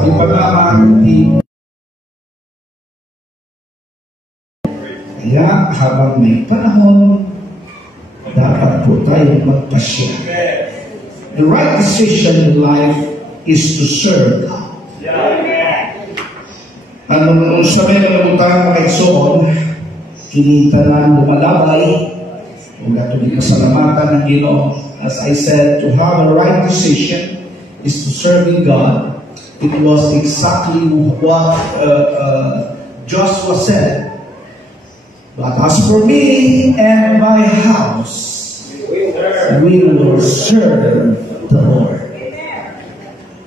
Sabi pa nga mga kapatid, kaya habang may panahon, dapat po tayo magpasya. The right decision in life is to serve God. Anong sabi ng mga kaigsoon, kinita na lumalabay, kung nato di pasalamatan ng Ginoo. As I said, to have a right decision is to serve God. It was exactly what Joshua said. But as for me and my house, we will serve the Lord.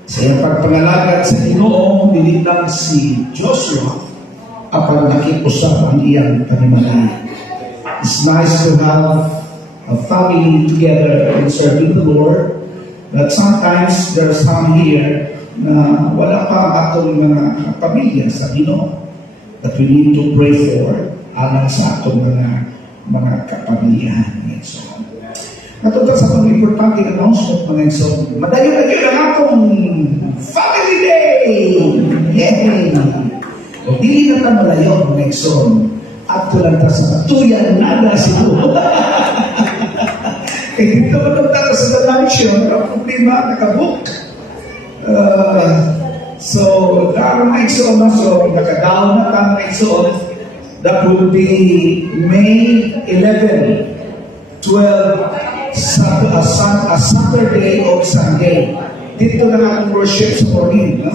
Sa iyang pagpangalagat sa Ginoo, nilitang si Joshua apang nakipusap ang iyang panimalayan. It's nice to have a family together in serving the Lord, but sometimes there are some here na wala pa ang atong mga pamilya sa Ginoo that we need to pray for alang sa atong mga kapamilyahan. So, natuto sa mga importante announcement mga so, madayo na kayo ng atong Family Day! Yay! O di na ta malayo mga so, at lang ta sa katuyan nada siguro. Kaya dito man ta sa luncheon, ang problema nakabook. So, dahil mga so, nakadaw na ta mga so, that will be May 11, 12, a Saturday or Sunday. Dito na ang worship sa morning. No?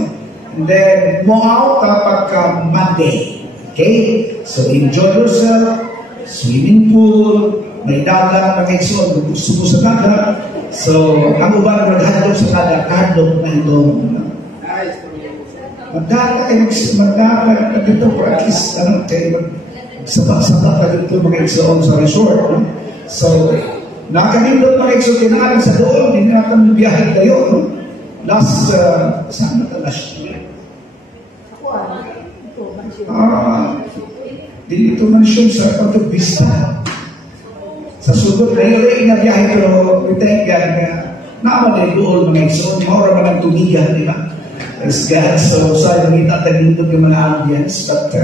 And then, mo out kapag Monday. Okay? So, enjoy yourself. Swimming pool. May dagat. Pag-exon. Gusto mo sa dagat. So, ang uban maghadlok sa dagat. Kahadlok na itong magdala dito practice sabak-sabak na dito mga igsoon sa resort. No? So, nakanindot mga igsoon kinalang sa doon, hindi natin biyahe kayo. No? Last, saan na last year? Dito mansion sa Puerto Vista. Sa sugod na yun, inabiyahe pero thank God na naman ay doon mga igsoon, maura man ang tumigan, di ba? Thanks God. So, sorry, nakita tayo yung mga ambience, but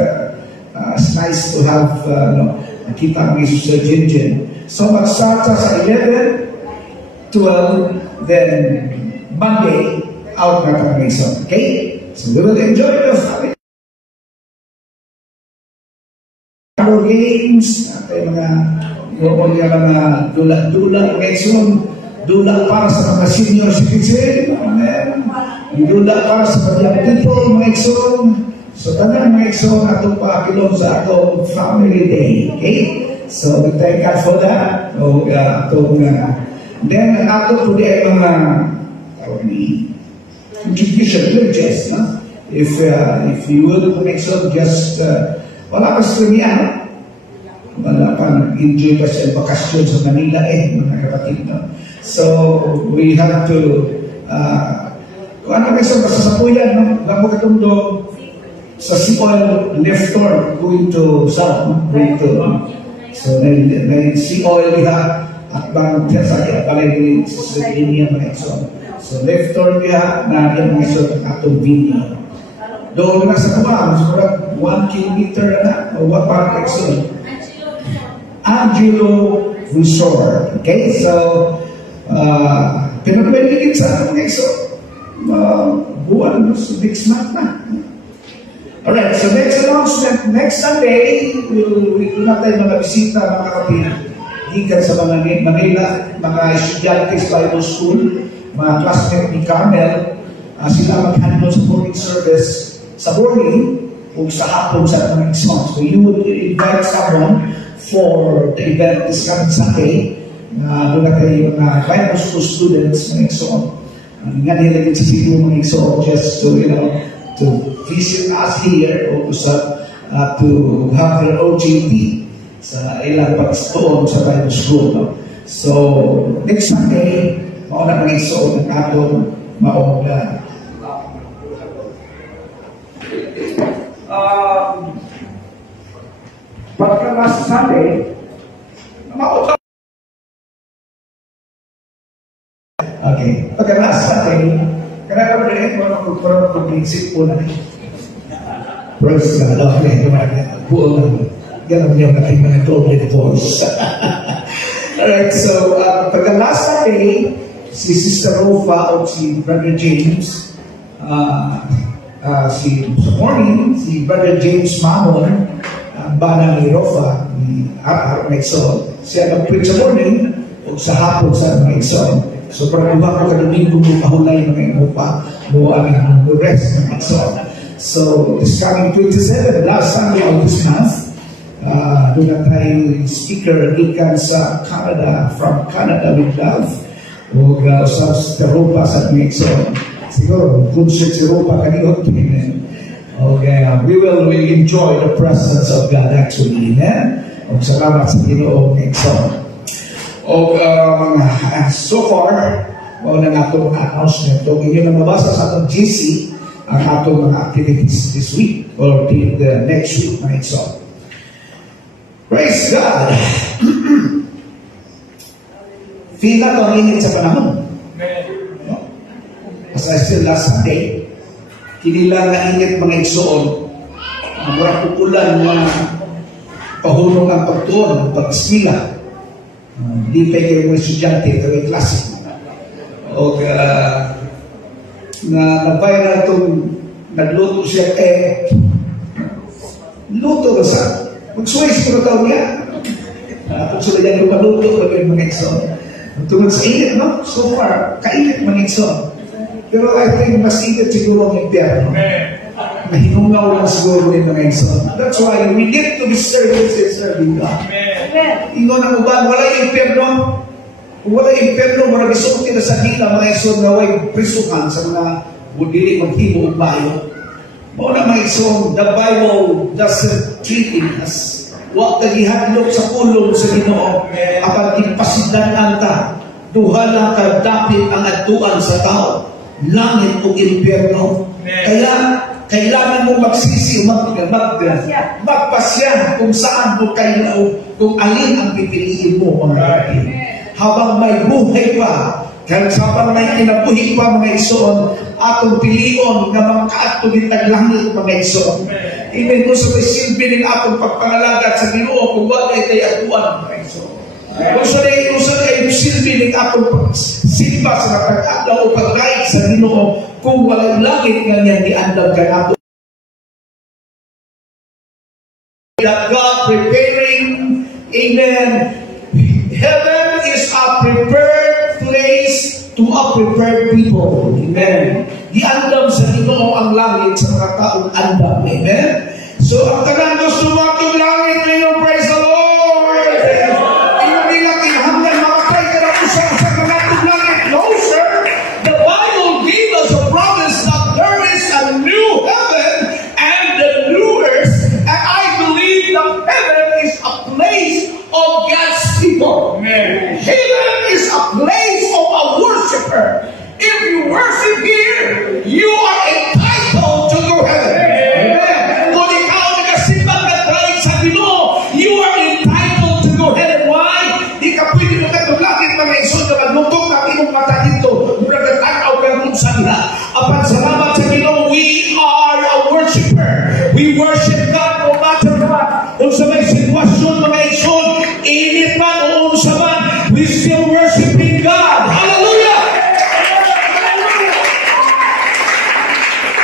it's nice to have, nakita ang Jesus sa Jinjin. So, mag-start sa 11, 12, then Monday, out na kami ngayon. Okay? So, we will enjoy the family. Games, mga dula-dula ngayon, dula para sa mga senior citizen, dula para sa mga people, mga ikson. So, tanan mga ikson, atong pakilong sa atong Family Day. Okay? So, we thank God for that. So, then, ato po di ay mga introduction villages. No? If you will, mga ikson, just, wala ka sa niya, wala pa nag-enjoy pa sa bakasyon sa Manila mga kapatid. No? So, we have to, kung ano kayo sa sasapuyan, no? Bago katundo, sa sea-oil left turn, going to south, no? Going to, so, may sea-oil niya, at bang sa balay sa linya mga ito. So, left turn niya, na yan mga ito, atong video. Doon na sa kuha, so, 1 kilometer na, o 1 parang ito. Angelo Resort. Okay, so, pinagpilitin sa mga iso, buwan sa next month na. Alright, so next announcement, next Sunday, we will na tayo mga bisita, mga kapatid, gikan sa mga Manila, mga estudyante sa Bible School, mga classmate ni Carmel, sila mag-handle sa morning service sa morning o sa hapon sa mga isang. So you would invite someone for the event this coming Sunday. Doon na kayo mga Bible School students mga igsoon. Nga nila din sa sino mga igsoon just to, to visit us here o to have their OJT sa ilang pagstoon sa Bible School. No? So, next Sunday, mauna mga igsoon ang atong maong pagka last Sunday, okay, pagka last Sunday, Kaya ka ba rin, parang pag-prinsip po na rin. Praise God, okay, buo lang. Ganun yung ating mga golden voice. Alright, so, pagka last Sunday, si Sister Rofa o si Brother James, sa morning, si Brother James Mamon, bana ni Rofa, ni Apar, Mexon, siya nag-preach sa morning, o sa hapon sa Mexon. So, parang iba ko ka-Domingo mo kahulay mga ino pa, mo ang rest ng Mexon. So, this coming 27, last Sunday of this month, doon na tayo speaker gikan sa Canada, from Canada with love. O sa Europa sa Mexon. Siguro, concert sa Europa kaniyot. Okay, we will enjoy the presence of God actually. Amen? O salamat sa Ginoo Mexon. O so far, na nato mga announcement. O inyo na mabasa sa atong GC ang atong mga activities this week or the next week, Mexon. Praise God! Feel na ito ang init sa panahon. No? As I said last Sunday, kinila na init mga igsoon, murang pupulan na pahulong ang pagtuon, ang pag-eskwela. Di kayo kayo mga estudyante, ito yung klase. O na nabay na itong nagluto siya luto ba sa magsuway siguro tao niya. Kung sila yan yung maluto, mga igsoon. Tungkol sa init, no? So far, kainit mga igsoon. Pero I think mas init siguro ang impyerno. Mahinungaw lang siguro rin mga igsoon. That's why we need to be serving God. Ingon ang uban, wala yung impyerno. Kung wala yung impyerno, marang isuot na sa dila mga igsoon na way prisukan sa mga budili maghimo o bayo. Muna mga igsoon, the Bible doesn't treat us. Huwag kagihadlok sa pulong sa Ginoo apan ipasidan ta duha lang kadapit ang atuan sa tao, langit o impyerno. Kaya kailangan mo magsisi magpasya kung saan mo kayo, kung alin ang pipiliin mo mga kapatid. Habang may buhay pa, kaya sabang may kinabuhi pa mga igsoon, atong pilion na mga kaato nitag langit mga igsoon. Even kung sa may silbi ng atong pagpangalagat sa Ginoo, kung wala ay atuan mga igsoon. Kung sa may silbi ng atong simba sa matag-adlaw o pag-raig sa Ginoo, kung wala langit nga niya niandang ka nato. That God preparing, amen, heaven is a prepared place to a prepared people. Amen. Iandam sa Ginoo ang langit sa mga taong andam. Amen. So, ang tanan gusto mo ang langit ngayon, praise the Lord. Hindi natin hanggang makakay ka na usap sa mga langit. No, sir. The Bible gave us a promise that there is a new heaven and the new earth. And I believe that heaven is a place of God's people. Amen. Heaven is a place of a worshiper. If you worship here, you are entitled to go heaven. Amen. Kung ikaw nagasimbang na tayo sa Ginoo, you are entitled to go heaven. Why? Di ka pwede mo katong langit mga isod na maglutong ang inyong mata dito. Mula nag-agaw ka rin sa nila. Apan salamat sa Ginoo, we are a worshiper. We worship God no matter what. Kung sa may sitwasyon mga isod, init man o unsa man, we still worshiping God. Hallelujah!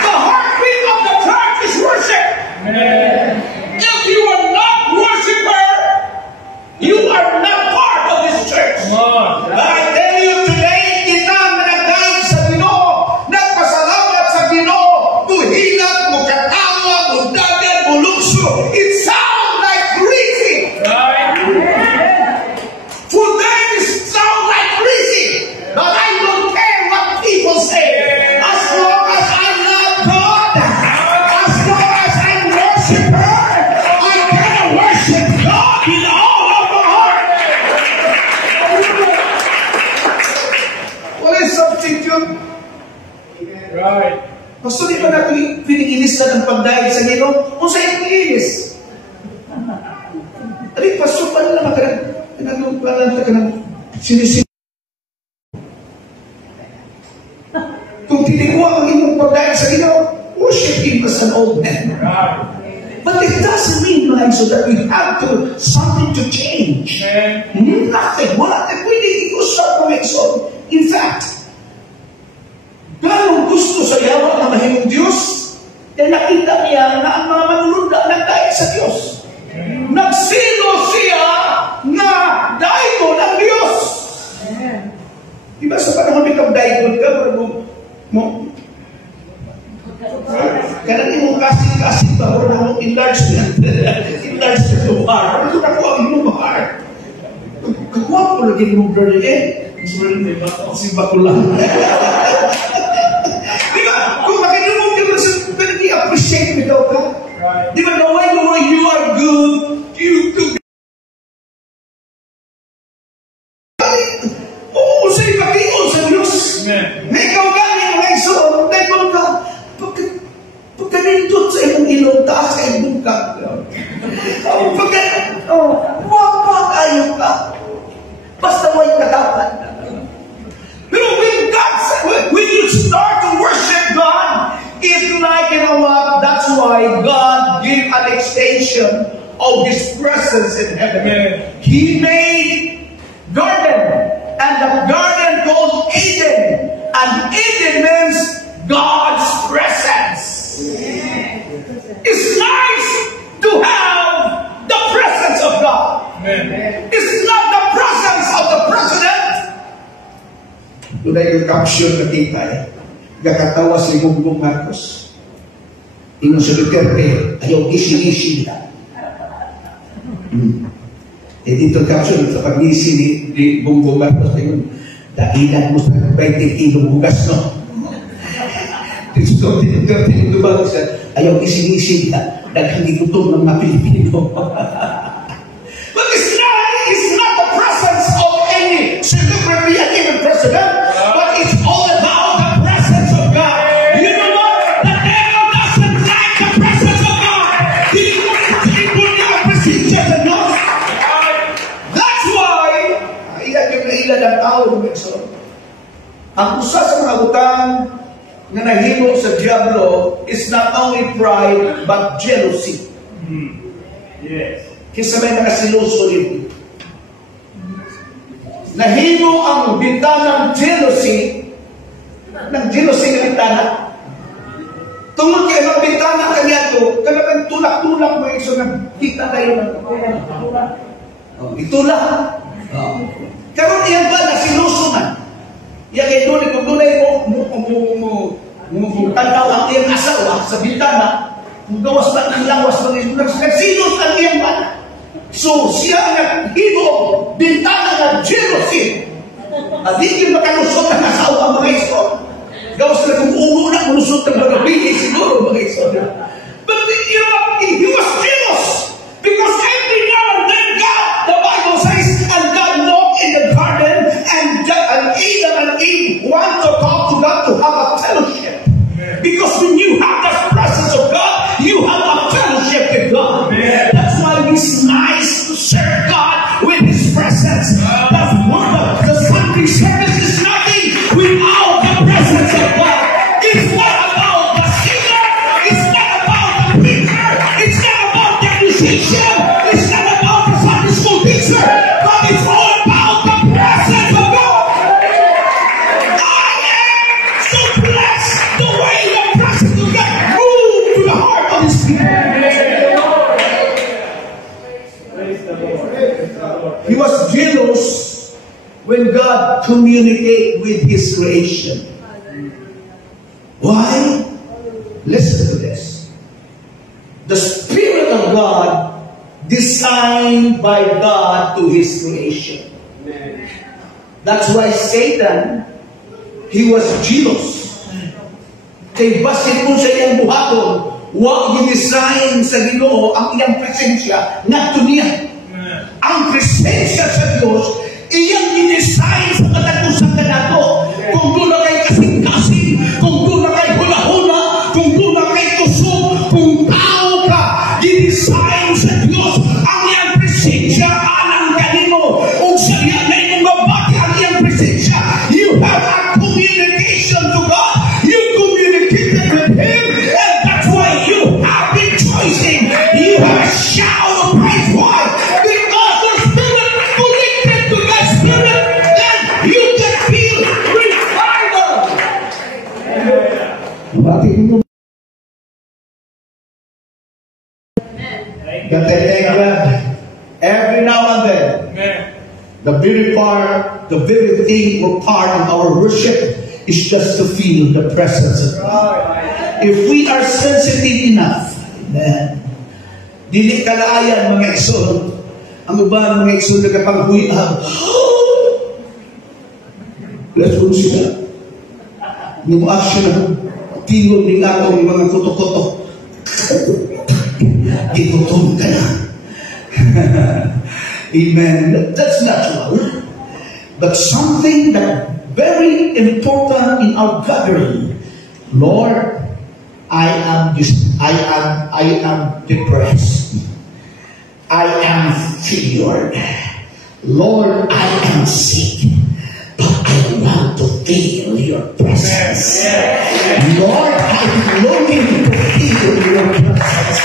The heartbeat of the church is worship. Amen. If you are not worshiper, you are not part of this church. But I tell you today, inang nagdahil sa Ginoo, nagpasalamat sa Ginoo, muhilat, mukatawa, mudagan, mulukso. It sounds like greeting. Right. For them it sounds like greeting. But I don't care what people say. As long as I love God, as long as I'm worshiper, I'm gonna worship God with all of my heart. What is substitute? Right. Gusto di ba natin pinigilis na ng pagdahil sa Ginoo? Kung sa'yo pinigilis? Aling pasok pa nila sinisip. Kung tinig mo as an old man. But it doesn't mean like so that we have to something to change. Nothing. Wala tayo pwede i-usap mga igsoon. In fact, ganong gusto sa yawa na mahimong Diyos, kaya nakita niya na ang mga manunod na nagdahil sa Diyos. Nagsilo siya na daikon ang Diyos. Diba sa panahon may kab-daikon ka, kaya mo kasing-kasing ba o na enlargement of heart. Ano na ko ang inyong heart? Kakuha ko lagi mo, brother, kasi bakulang. Diba? Kung makinumog ka sa appreciate mo daw ka? Diba, the way you are good, you do. Oo, sa ipakiyon sa Diyos. May ikaw galing mga isoon, daikon ka. Pagkanindot sa imong ilong, taas sa imong ka. Wapag ayaw ka. Basta may katapan. Pero when you start to worship God, it's like, you know what, that's why God gave an extension of His presence in heaven. He made garden, and the garden called Eden. And Eden means God's presence. It's nice to have the presence of God. It's not the presence of the president. Tunay yung caption na kita gakatawa si Bongbong Marcos. Ingon sa Duterte, ayaw isi-isi na. Dito caption sa pag-isi ni Bongbong Marcos, dahilan mo sa 20 kilong bugas, no? Dito lumabas siya, ayaw isi-isi na, daghang igutom ng mga Pilipino. But it's not the presence of any celebrity and even president, but it's all about the presence of God. You know what? The devil doesn't like the presence of God. He will never present just enough. That's why, iyan yung nailan ang tao ng Exxon. Ang usa sa mga utang na nahimo sa Diablo is not only pride but jealousy. Yes. Kisa may nakasiloso rin. Nahimo ang bintanang jealousy ng jealousy ng bintana. Tungkol kayo ang bintana kanya ito, talagang tulak-tulak mo iso ng kita na yun. Itulak. Karoon iyan ba nasiloso man? Yan kay Tony, kung tunay mo tanaw ang iyang asawa sa bintana, kung gawas ba ng lawas ng iyong nagsilos ang iyang mana. So, siya naghimo bintana na jealousy. At hindi makalusot ang asawa mga iso. Gawas na kung umo na malusot ang mga bini siguro mga iso. But you know, he was jealous because every now and then God, the Bible says, and God walked in the garden and Adam and Eve want to talk to God to have a fellowship. Because when you have the presence of God, you have a fellowship with God. That's why it's nice to serve God with His presence. That's what the Sunday service is nothing without the presence of God. It's not about the singer. It's not about the preacher. It's not about the musician. It's not about the Sunday school teacher. But it's all about the presence of God. He was jealous when God communicated with His creation. Why? Listen to this. The Spirit of God designed by God to His creation. That's why Satan, he was jealous. Kay basit mo sa iyang buhaton, huwag gidesign sa Ginoo ang iyang presensya ngadto niya. Ang presensya sa Diyos, iyang gidesign sa katapusan ka nato. Kung doon na kay kasing-kasing, kung doon na kay hula-hula, kung doon na kay kusog, kung tao ka, gidesign sa Diyos ang iyang presensya, anang kanimo. Kung sa iyang na imong mabati ang iyang presensya, you have a communication to God. You communicated with Him, and that's why you praise Him. You have a shout of praise. Why? Because the Spirit connected to that Spirit, then you can feel revival. But thank God, every now and then, the very thing or part of our worship is just to feel the presence of God. If we are sensitive enough, dili kalayan mga igsoon, ang uban mga igsoon nagapaghuyaw. Let's go sila. Yung action na tingog ng atong mga kuto-kuto. Ikutom ka na. Amen. That's natural. But something that very important in our gathering, Lord, I am depressed. I am feared. Lord, I am sick. But I want to feel your presence. Lord, I'm longing to feel your presence.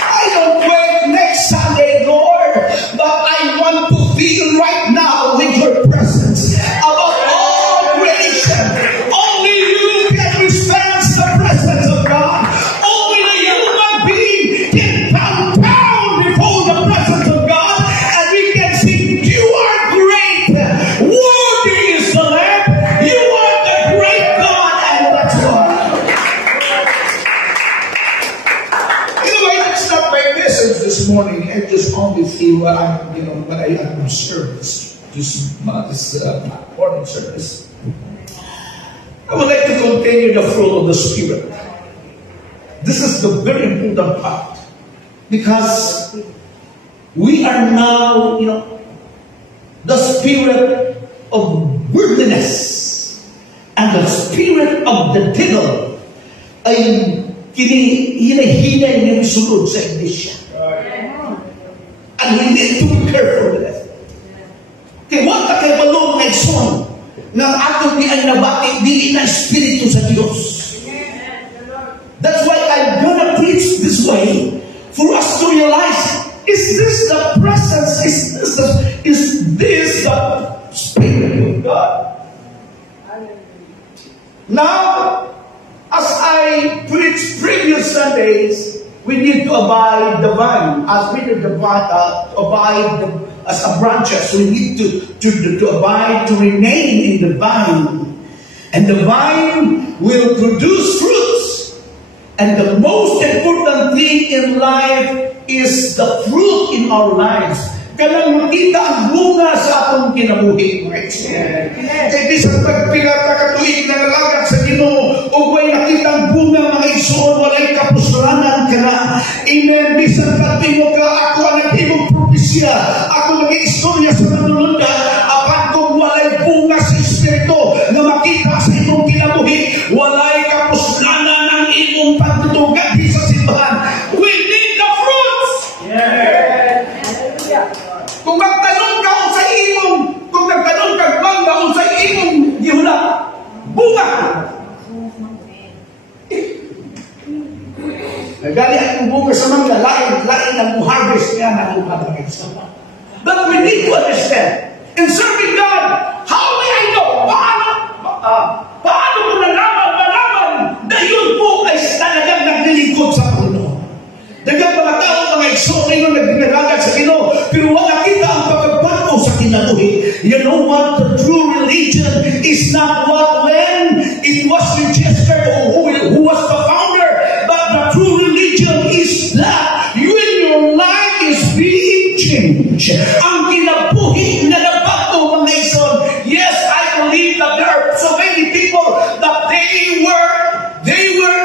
I don't wait next Sunday, Lord, but I want to feel right now with your presence. Above all creation, only you can withstand the presence of God. Only a human being can bow down before the presence of God, and we can sing, you are great, worthy is the Lamb, you are the great God, and that's all. Anyway, that's not my message this morning. I just only feel what I observed this morning service. I would like to continue the fruit of the Spirit. This is the very important part, because we are now, the spirit of worldliness and the spirit of the devil ay hinahinay ng sulod sa iglesia. And we need to be careful with it. Kaya huwag ka kayo balong na igsoon ng atong di ay nabati, di na espiritu sa Diyos. That's why I'm gonna preach this way, for us to realize, is this the presence, is this the Spirit of God? Now, as I preached previous Sundays, we need to abide the vine. As we need to abide as a branches, we need to abide, to remain in the vine. And the vine will produce fruits. And the most important thing in life is the fruit in our lives. Kanang makita ang bunga sa atong kinabuhi. Kaya di sa pagpilata katuig na nalagat sa Ginoo, o way nakita ang bunga mga igsoon, walay kapusranan ka na. Amen. Bisan pagtingo ka, ako ang nagtimong propesya, ako nag-istorya sa manununda, apan kung walay bunga sa Espiritu na makita sa imong kinabuhi, walay kapusranan ang imong pagtutugan sa simbahan. We need the fruits! Kung magtanong ka sa imong, kung nagtanong ka bangga sa imong gihula, bunga! Nagali ang bunga sa mangga, lain ang harvest niya na ang pagkakit sa mga. But we need to understand, in serving God, how may I know? Paano ko malaman na yun po ay talagang naglilingkod sa Panginoon? Dagang mga tao, mga igsoon ngayon nagdinalagat sa Ginoo, pero wala kita ang pagbabago sa kinabuhi. You know what? The true religion is not what when it was registered or who was the founder, but the true religion is that when your life is being changed. Ang kinabuhi na nabago, mga igsoon. Yes, I believe that there are so many people that they were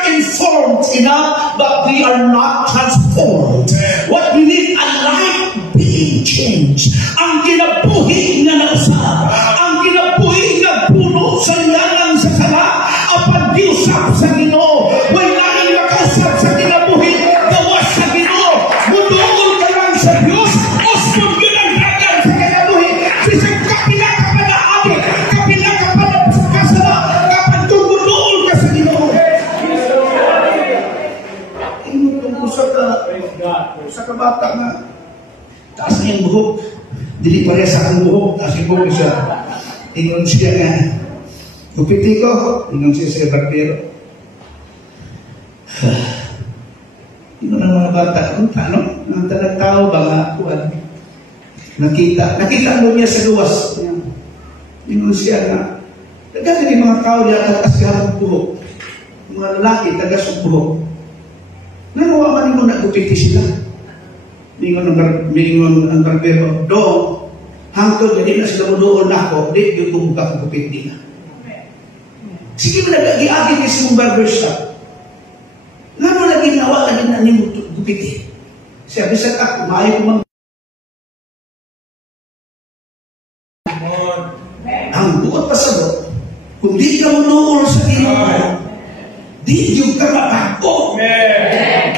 informed enough, but they are not transformed. What we need, a life being changed. Ang kinabuhi na nausa, ang kinabuhi na puno sa lanang sa sala, apan diusap sa Ginoo, wala nang makausap sa kinabuhi, gawas sa Ginoo, mudungol ka lang sa Diyos, osmon yun ang dagan sa kinabuhi, bisag kapila ka pa na ate, kapila ka pa na sa kasala, kapan tumuduol ka sa Ginoo. Inutungusap ka, sa kabata nga, taas na yung buhok. Dili pa rin sa akong buhok, taas yung buhok siya. Ingon siya nga, gupiti ko, ingon siya sa barbero. Ingon ang mga bata, kung ano, ang tao ba nga, kuwan, nakita mo niya sa luwas. Ingon siya nga, nagkakali mga tao niya tagas ka buhok. Mga lalaki, tagas ang buhok. Nangawa man mo na gupiti sila. Mingon ang barbero, doon, hangtod, hindi na sila mo doon ako, di yung bumuka ang gupit nila. Sige mo nag-agi kasi mong barbershop. Nga mo lagi nawa, lagi na ni mo gupiti. Siya, bisan ako, maayo ko mang ang buot pasabot, kung di ka mo noon sa Ginoo, di yung ka mapako. Amen.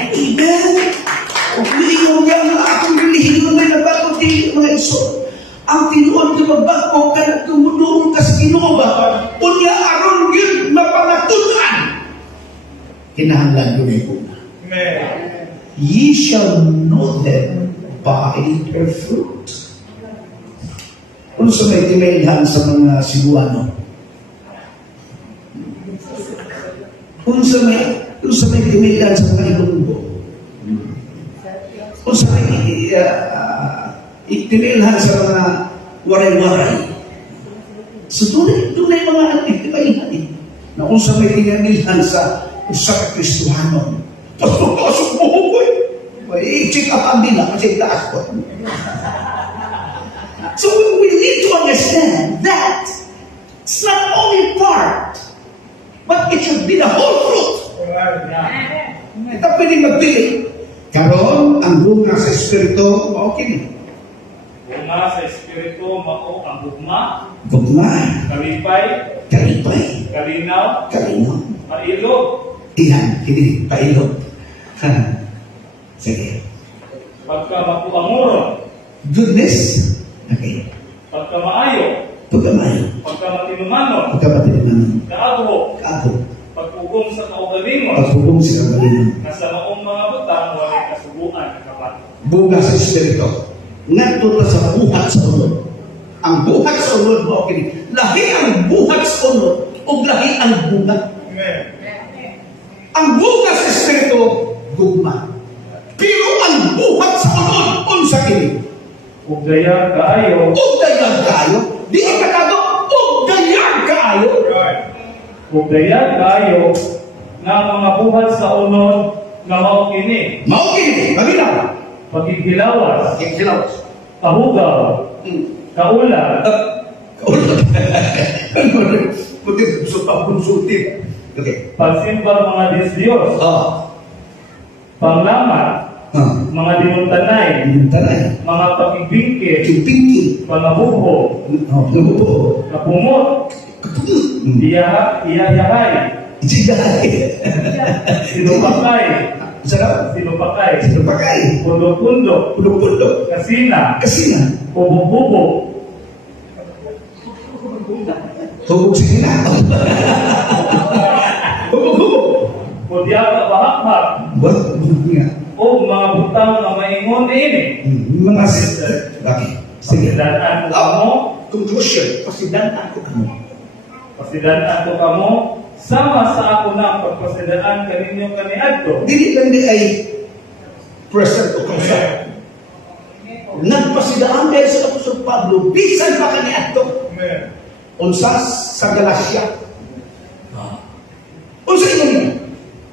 Kung liingaw niya ang akong relihiyo na nabako di mga iso, ang tinuod na mabako ka na tumunoon ka sa Ginoo ba? Unya aron yun mapangatunan. Kinahanglan ko na yung ye shall know them by their fruit. Kung sa may timailhan sa mga Cebuano, kung sa may timailhan sa mga Ilonggo, kung sa may timailhan sa mga waray-waray, so doon ay mga timailhan na kung sa may timailhan sa Kristohano, pasok mo ko eh. I-check up ang nila kasi itaas ko. So we need to understand that it's not only part, but it should be the whole fruit. Ito pwede magpili. Karon, ang bunga sa Espiritu, okay. Bunga sa Espiritu, mao ang bugma. Bugma. Kalipay. Kalipay. Kalinaw. Kalinaw. Pailog. Iyan, hindi, pailog. Sige. Pagka makuamuro. Goodness. Okay. Pagka maayo. Pagkamayo. Pagka matinumano. Pagkamatinumano. Kaabo. Kaabo. Pagpugong sa kaugalingon. Pagpugong sa kaugalingon. Nasa maong mga butang, walay kasubuan na kapat. Bunga sa Espiritu. Ngadto ta sa buhat sa unod. Ang buhat sa unod mo, okay. Lahi ang buhat sa unod o lahi ang bunga. Amen. Ang bunga sa Espiritu, gugma. Pero ang buhat sa unod, unsa kini? Ug dayag kaayo. Ug dayag kaayo. Di ikatado, ug dayag kaayo. Ug dayag kaayo nga mga buhat sa unod nga mao kini. Mao kini, kabila. Paghihilawas. Paghihilawas. Kahugaw. Kaula. Kaula. Paghihilawas. Gusto pa konsulti. Okay. Pagsimba mga Diyos. Panglamat. Mga dimuntanay. Mga pagibingkit. Pangabuho. Kapumot. Iyayahay. Sinupakay. Sinupakay. Pundok-pundok. Kasina. Hubog-hubog. Hubog sila. Hubog-hubog. Kudyaka bahak-hak. O mga butang na maingon ini. Mga bakit? Pasidaan ko kamo. Conclusion. Pasidaan ko kamo. Pasidaan ko kamo. Sama sa ako na pagpasidaan kaninyo kaniadto. Dili lang di ay present o concern. Nagpasidaan kayo sa Apostol Pablo. Bisan pa kaniadto. Unsas sa Galacia. Unsa ito niya?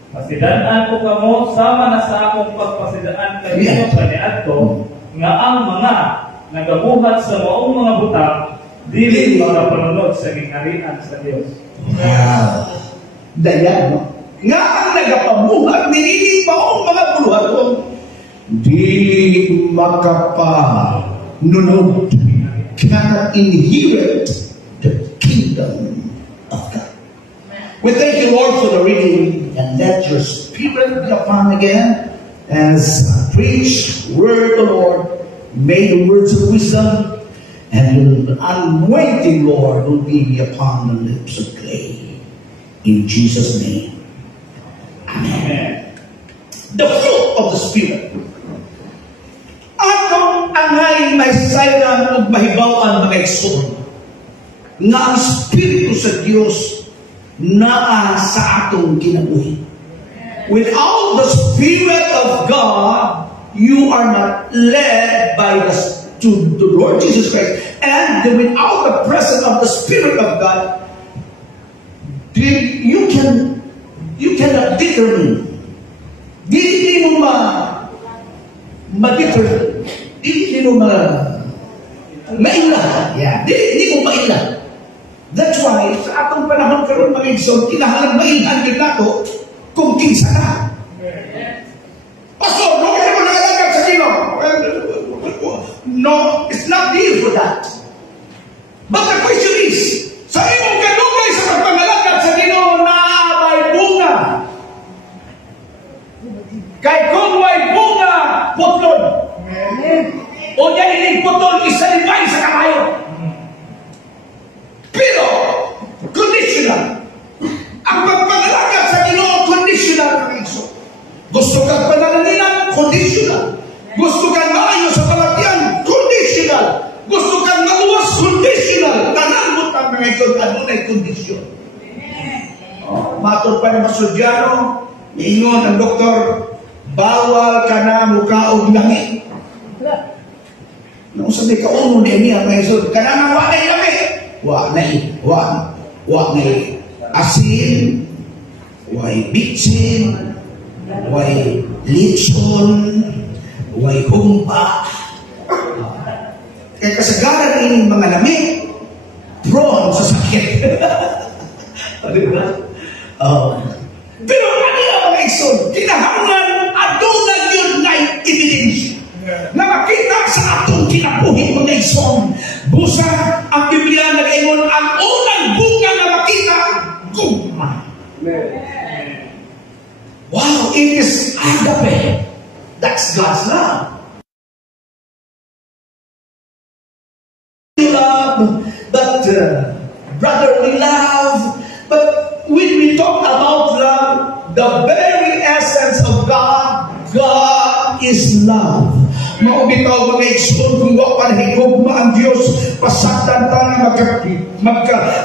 Pasidaan ko kamo sama na sa akong pagpasidaan kaninyo kaniadto nga ang mga nagabuhat sa maong mga butang dili para panunod sa gingharian sa Dios. Wow. Dayan, no? Nga ang nagapamuhat nilili maong mga buluhaton di makapanunod, cannot inherit the kingdom of God. We thank you, Lord, for the reading, and let your Spirit be upon again as I preach word, the Lord. May the words of wisdom and the anointing, Lord, will be upon the lips of clay. In Jesus' name. Amen. The fruit of the Spirit. mahisayran o mahibawan mga igsoon nga ang Espiritu sa Dios naa sa atong kinabuhi. Without the Spirit of God, you are not led by to the Lord Jesus Christ. And without the presence of the Spirit of God, you cannot determine. Hindi mo ma-determine. Hindi mo mailan. Yeah. Hindi mo mailan. That's why, sa atong panahon karon mga igsoon, kinahanglan mailan din nato kung kinsa na. Pastor, no kayo mo nakalagad sa Ginoo. No, it's not deal for that. But the question is, sa imong kadugay sa pagpangalagad sa Ginoo na may bunga. Kay kung may bunga, putlon. O yan ining putlon, isalibay sa kamayo. Pero, conditional. Ang pagpangalagad sa Ginoo, conditional ng igsoon. Gusto kang panalangin, conditional. Gusto kang maayo sa palatian, conditional. Gusto kang maluwas, conditional. Tanamot ang mga igsoon, ano na yung kondisyon. Matod pa ng Masudyano, ingon ang doktor, bawal ka na mukaog langit. Nung sabi ka, uno na niya, mga igsoon, ka na wala na langit. Wa na asin, way bitsin, way litson, way humpa. Kaya kasagaran ng mga lamig, prone sa sakit. Pero ano yung mga igsoon? Kinahanglan adunay yun na evidence na makita sa atong kinabuhi mga igsoon. Busa ang Biblia nag-ingon ang unang bunga na makita, gugma. Wow, it is agape. That's God's love. But brotherly love. But when we talk about love, the very essence of God is love. Maubitaw mga igsoon kung wala panahigugma ang Diyos, pasagdan tayo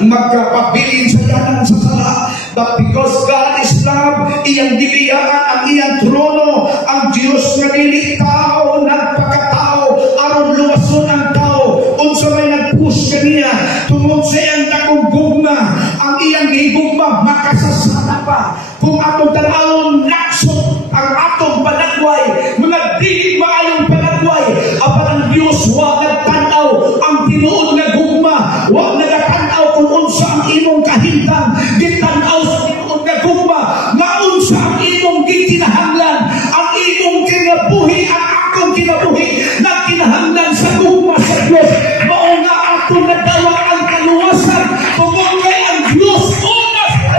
magkapabilin sa yanan sa sala. But because God is love, iyang gibiyaan ang iyang trono, ang Diyos nga dili tao, nagpakatao, aron luwason ang tao. Unsa may nagpush kaniya, tungod sa iyang dakong gugma, ang iyang gigugma, makasasala pa. Kung atong tanawon, naksot ang atong panagway, mga dili maayong panagway, apan ang Diyos wag nagtanaw ang tinuod nga gugma, wag nagtanaw kung unsa ang imong kahintang, gitanaw sa tinuod nga gugma, nga unsa ang imong gikinahanglan, ang imong kinabuhi, ang akong kinabuhi, na kinahanglan sa gugma sa Diyos, mao nga atong nadawa ang kaluwasan, tungod kay ang Diyos una sa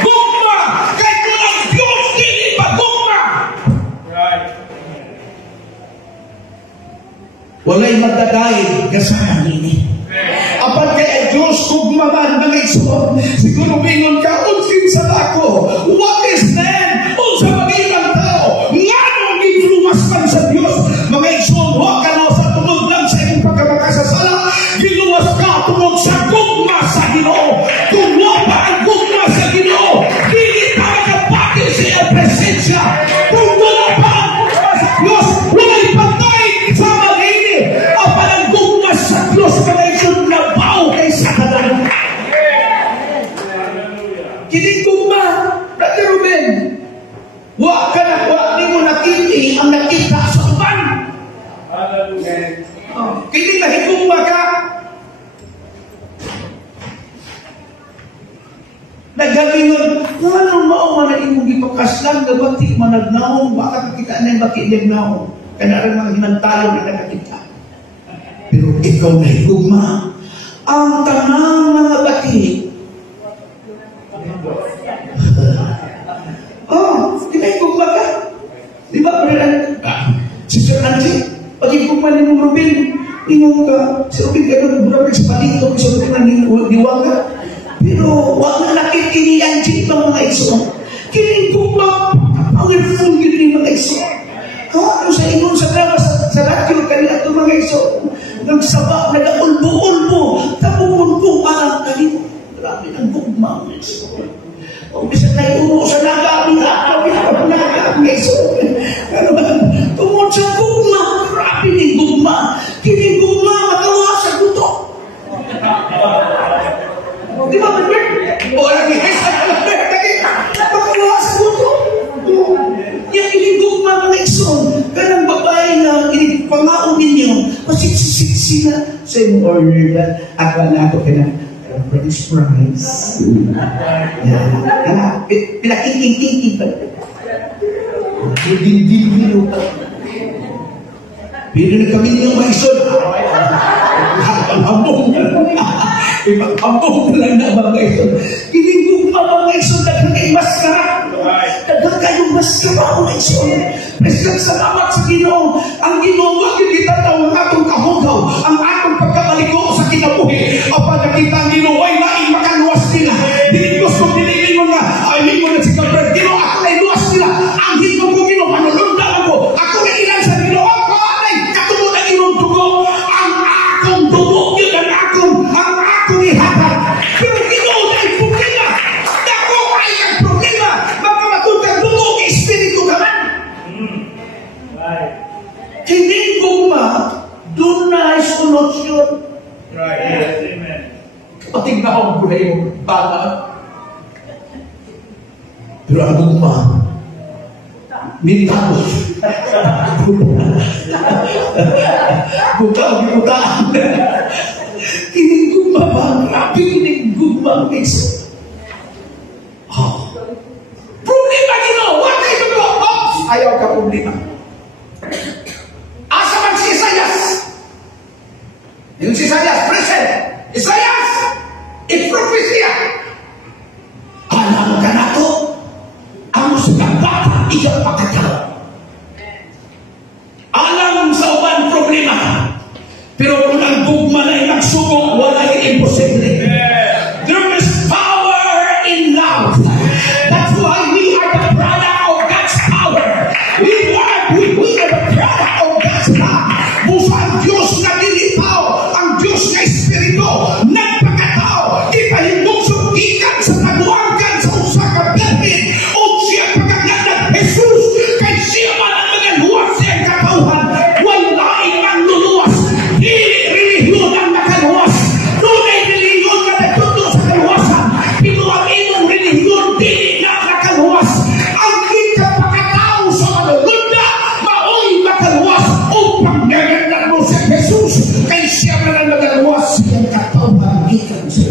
gugma, kay kung ang Diyos dili pa gugma. Walay magdadaig kasama nini. Apan kay ang Diyos gugma man mga igsoon, siguro mingon ka, unsin sa dako, what is man? Unsa maging ang tao? Nga nung gitluwas man sa Diyos, mga igsoon, huwag ka na sa tungod lang sa iyong pagkamakasasala, giluwas ka tungod sa gugma sa Ginoo. Kung wala ang gugma sa Ginoo, dili pa magkapati sa iyong presensya. Kung wala pa ang gugma sa Diyos, wala'y patay sa malini. Apan ang gugma sa Diyos, mga igsoon, nabaw kay Satanan. Kining gugma, Brother Ruben, wag ka na, wag di mo nakiti ang nakita sa uban. Kining nahigugma ka, nagalingon, anong mao man na imong gipakaslan, gabati managnaon, baka kita na yung baki nagnaon, kanaran mga hinantalo na nakakita. Pero ikaw nahigugma, ang tanang mga bati, kinahigugma ka. Di ba, Sister Nancy, pag-igugma ni mong Ruben, inong ka, si Ruben ka doon, burabig sa palito, si Ruben ang diwaga. Pero, wag na nakikiniyan din ng mga igsoon. Kinahigugma, ang irfong yun ng mga igsoon. Ano sa ingon sa drama, sa radyo, kanina ito mga igsoon. nagsaba, nag-ulbo-ulbo, tapupulbo, parang kalit. Grabe ng gugma. O, bisa na itumo sa nagamit ako, ano ba? Tungod sa gugma, grabe ng gugma. Kining gugma, magawa sa guto. Di ba, Bert? O, lagi, magawa sa guto. Yung inigugma mga igsoon, kanang babae na inipangaon ninyo, masitsitsitsina sa iyong order na akala ko ka na for this price. Pinakiking-kiking pa. Hindi-hindi-hindi pa. Pero na kami niyong mga igsoon, hambong lang na mga igsoon. Inigugma mga igsoon, daghang kay maskara. Daghang kayong maskara mga igsoon. Presyon, salamat sa Ginoo. Ang Ginoo, wag yung kita daw ang atong kahugaw, ang atong pagkamaliko sa kinabuhi. Apa nakita ang Ginoo, ay laing makaluwas nila. Dili gusto dinilin mo na, ay hindi mo na si Gabriel. Ginoo, ako na iluwas nila. Ang Ginoo ko, Ginoo, manulunda ako. Ako na ilan sa Ginoo. Ako ay katulad ang Ginoo dugo. Ang akong dugo, yun ang akong ihatag. Pero Ginoo na ang problema. Dako ay ang problema. Magkamatutang dugo, espiritu ka man. Hindi gugma, doon na ay solusyon. Right. Yes, amen. Kapatid na akong gulay yung bata. Pero ang gugma, minitapos. Buta-butaan. Hindi gugma ba? Grabe hindi gugma ang iso. Problema Ginoo, what kayo ito? Oops! Ayaw ka problema. Asa man si Isaias? Yung si Isaias, present. Isaias, i-propesya. Alam ka na to, ang musugang bata, iyong pagkatao. Alam sa uban problema. Pero kung ang gugma na inagsubok, wala yung imposible. There is power in love. That's why we are the product of God's power. We are the product of God's love. Busa ang Diyos na dilitaw, ang Diyos na Espiritu, nagpagkatao, ipahindong sugikan sa taguangkan sa usa ka birhen, o siya pagkaglandag Jesus, kay siya man ang magaluwas siya ang katauhan, walaing ang luluwas, dili relihiyon ang nakaluwas, tunay relihiyon na nagtuto sa kaluwasan, pero ang imong relihiyon dili na nakaluwas, ang ikapagkatao sa malulunda, mao'y makaluwas, upang gagandang mo sa Jesus, kay siya man ang magaluwas siya ang katauhan, ikan sa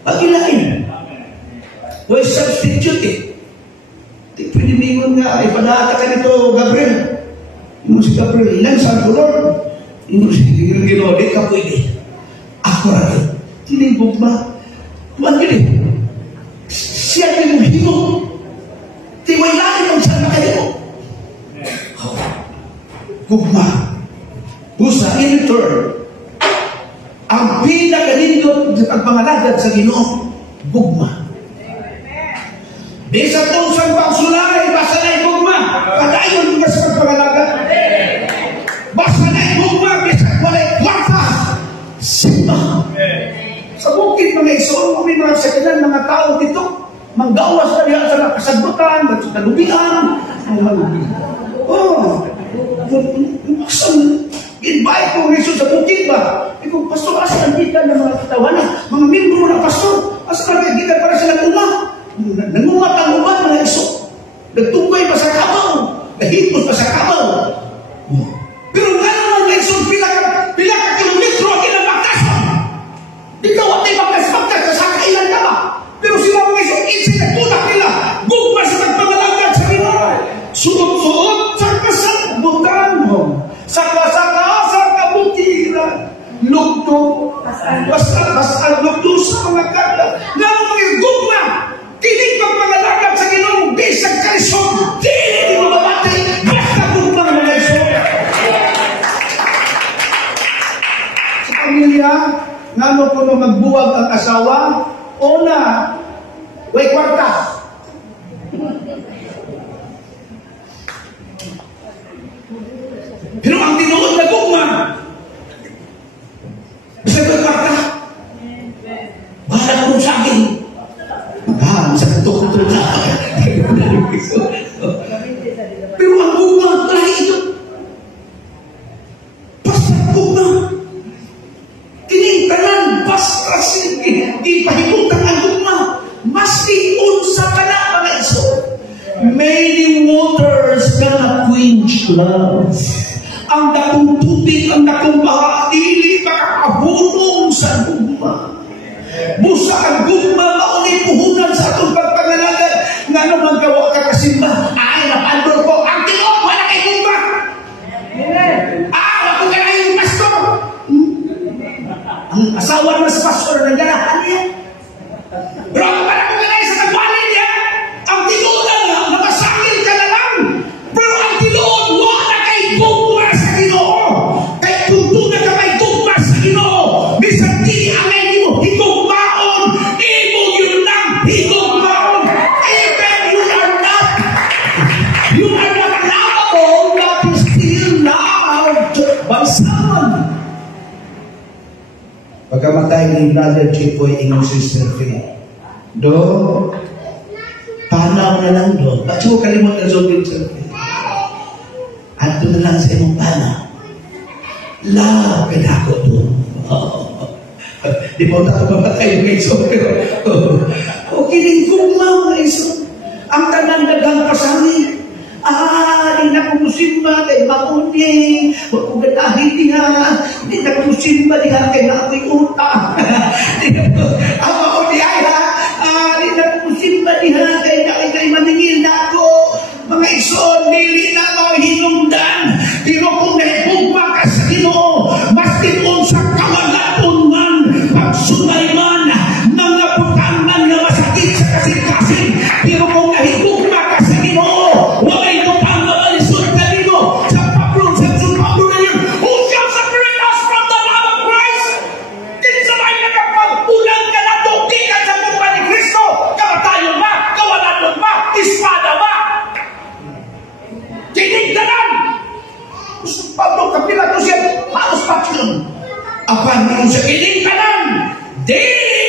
pag-ilain. Why substitute it? Di pwede mingon nga, ay panata ka nito, Gabriel. Yung si Gabriel, ilan sa Lord? Yung si Ginoo, di ka pwede. Ako rin. Tinibog ba? Tuwan gini. Siya yung himo. Tiwailain ang saan na kayo. Gugma. Busa, in return, ang pinakalindot sa pagpangalagad sa Ginoo, gugma. Bisa itong sa pagsulay, basta na yung gugma. Padayon ka sa pagpangalagad. Basta na yung gugma, bisa walay kwarta. Simba. Sa bukid mga igsoon, may mga sakinan, mga tao dito, manggawas na niya sa kasagutan, sa kalubian. Invite ko Riso sa bukid ba? Ikaw, pastor, asa ang kita ng mga katawanan, mga membro ng pastor, asa ka kita para sila tuma. Nangumat ang uban mga iso. Nagtungkay pa sa kabaw. Nahipos pa sa kabaw. Pero nga naman mga iso, pila ka kilometro ang ilang magkasan. Ikaw at ay magkas sa kailan ka ba? Pero sila mga iso, insin na tulak nila. Gugma sa pagpangalagad sa Ginoo. Suot-suot sa kasabutan mo. Saka-saka sa kabukiran. Lugto. Basta lugto sa mga kata. Nang gugma. Kinig pagpangalagad sa Ginoo. Bisag karisyon. Dili mo mamatay. Basta gugma ng mga iso. Sa pamilya, ngano ko na magbuwag ang asawa, una, way kwarta. Pero ang ito na. Pero ang gugma, lahi ito. Basta gugma. Kinintanan, basta ipahipuntan ang gugma. Maski unsa ka na, mga iso. Many waters cannot quench love. Ang dakong tubig, ang dakong baha, dili makakahulong sa gugma. Busa ang gugma, maunay puhunan sa atong pagpangalagan. Nga naman gawa ka kasimba, ay, napandor ko, ang tinuod, wala kay gugma. Wala ka na yung pastor. Ang asawa mas pastor, nagdarahan niya. Pero ang pala ko ganay sa nagbalin niya, ang tinuod na, nakasakil ka na lang. Pero ang tinuod, wala kay gugma sa Ginoo. Kaya kung doon na ka may gugma sa Ginoo, bisan di angay mo, higugmaon, imo yun lang, higugmaon. Even you are not lovable, but you still loved by someone. Pagkamatay ni Brother Chipoy, inyong sister Faye, do, panaw na lang do. Ba't siya kalimutan sa sister Faye? Ato na lang sa imong panaw. Love ka na ako do. Di mo tayo mamatay yung iso. Okay rin kumaw na iso. Ang tanan dagang pasangin. Di na ko musimba kay mauni. Huwag ko ganahin niya. Di na ko musimba niya kay nakoy utang. Ang mauni ay ha. Di na ko musimba niya kay nakoy maningil na ako. Mga iso, dili na mo hinungdan. Pero kung nahipugma ka sa Ginoo, maski unsa kamalaton man, pagsunay man, mga putanan na masakit sa kasing-kasing. Pero kung nahipugma ka sa Ginoo, walay tupang mabalisod ka nimo. Sa Pablo na yun, who shall separate us from the love of Christ? Kinsa may nakapag-ulang ka na tukikan sa mukha ni Kristo? Kamatayon ba? Kawalan ba? Espada ba? Tinigdanan! Gusto Pablo, kapila ko siya, halos patyon. Apan mo siya tinigdanan, di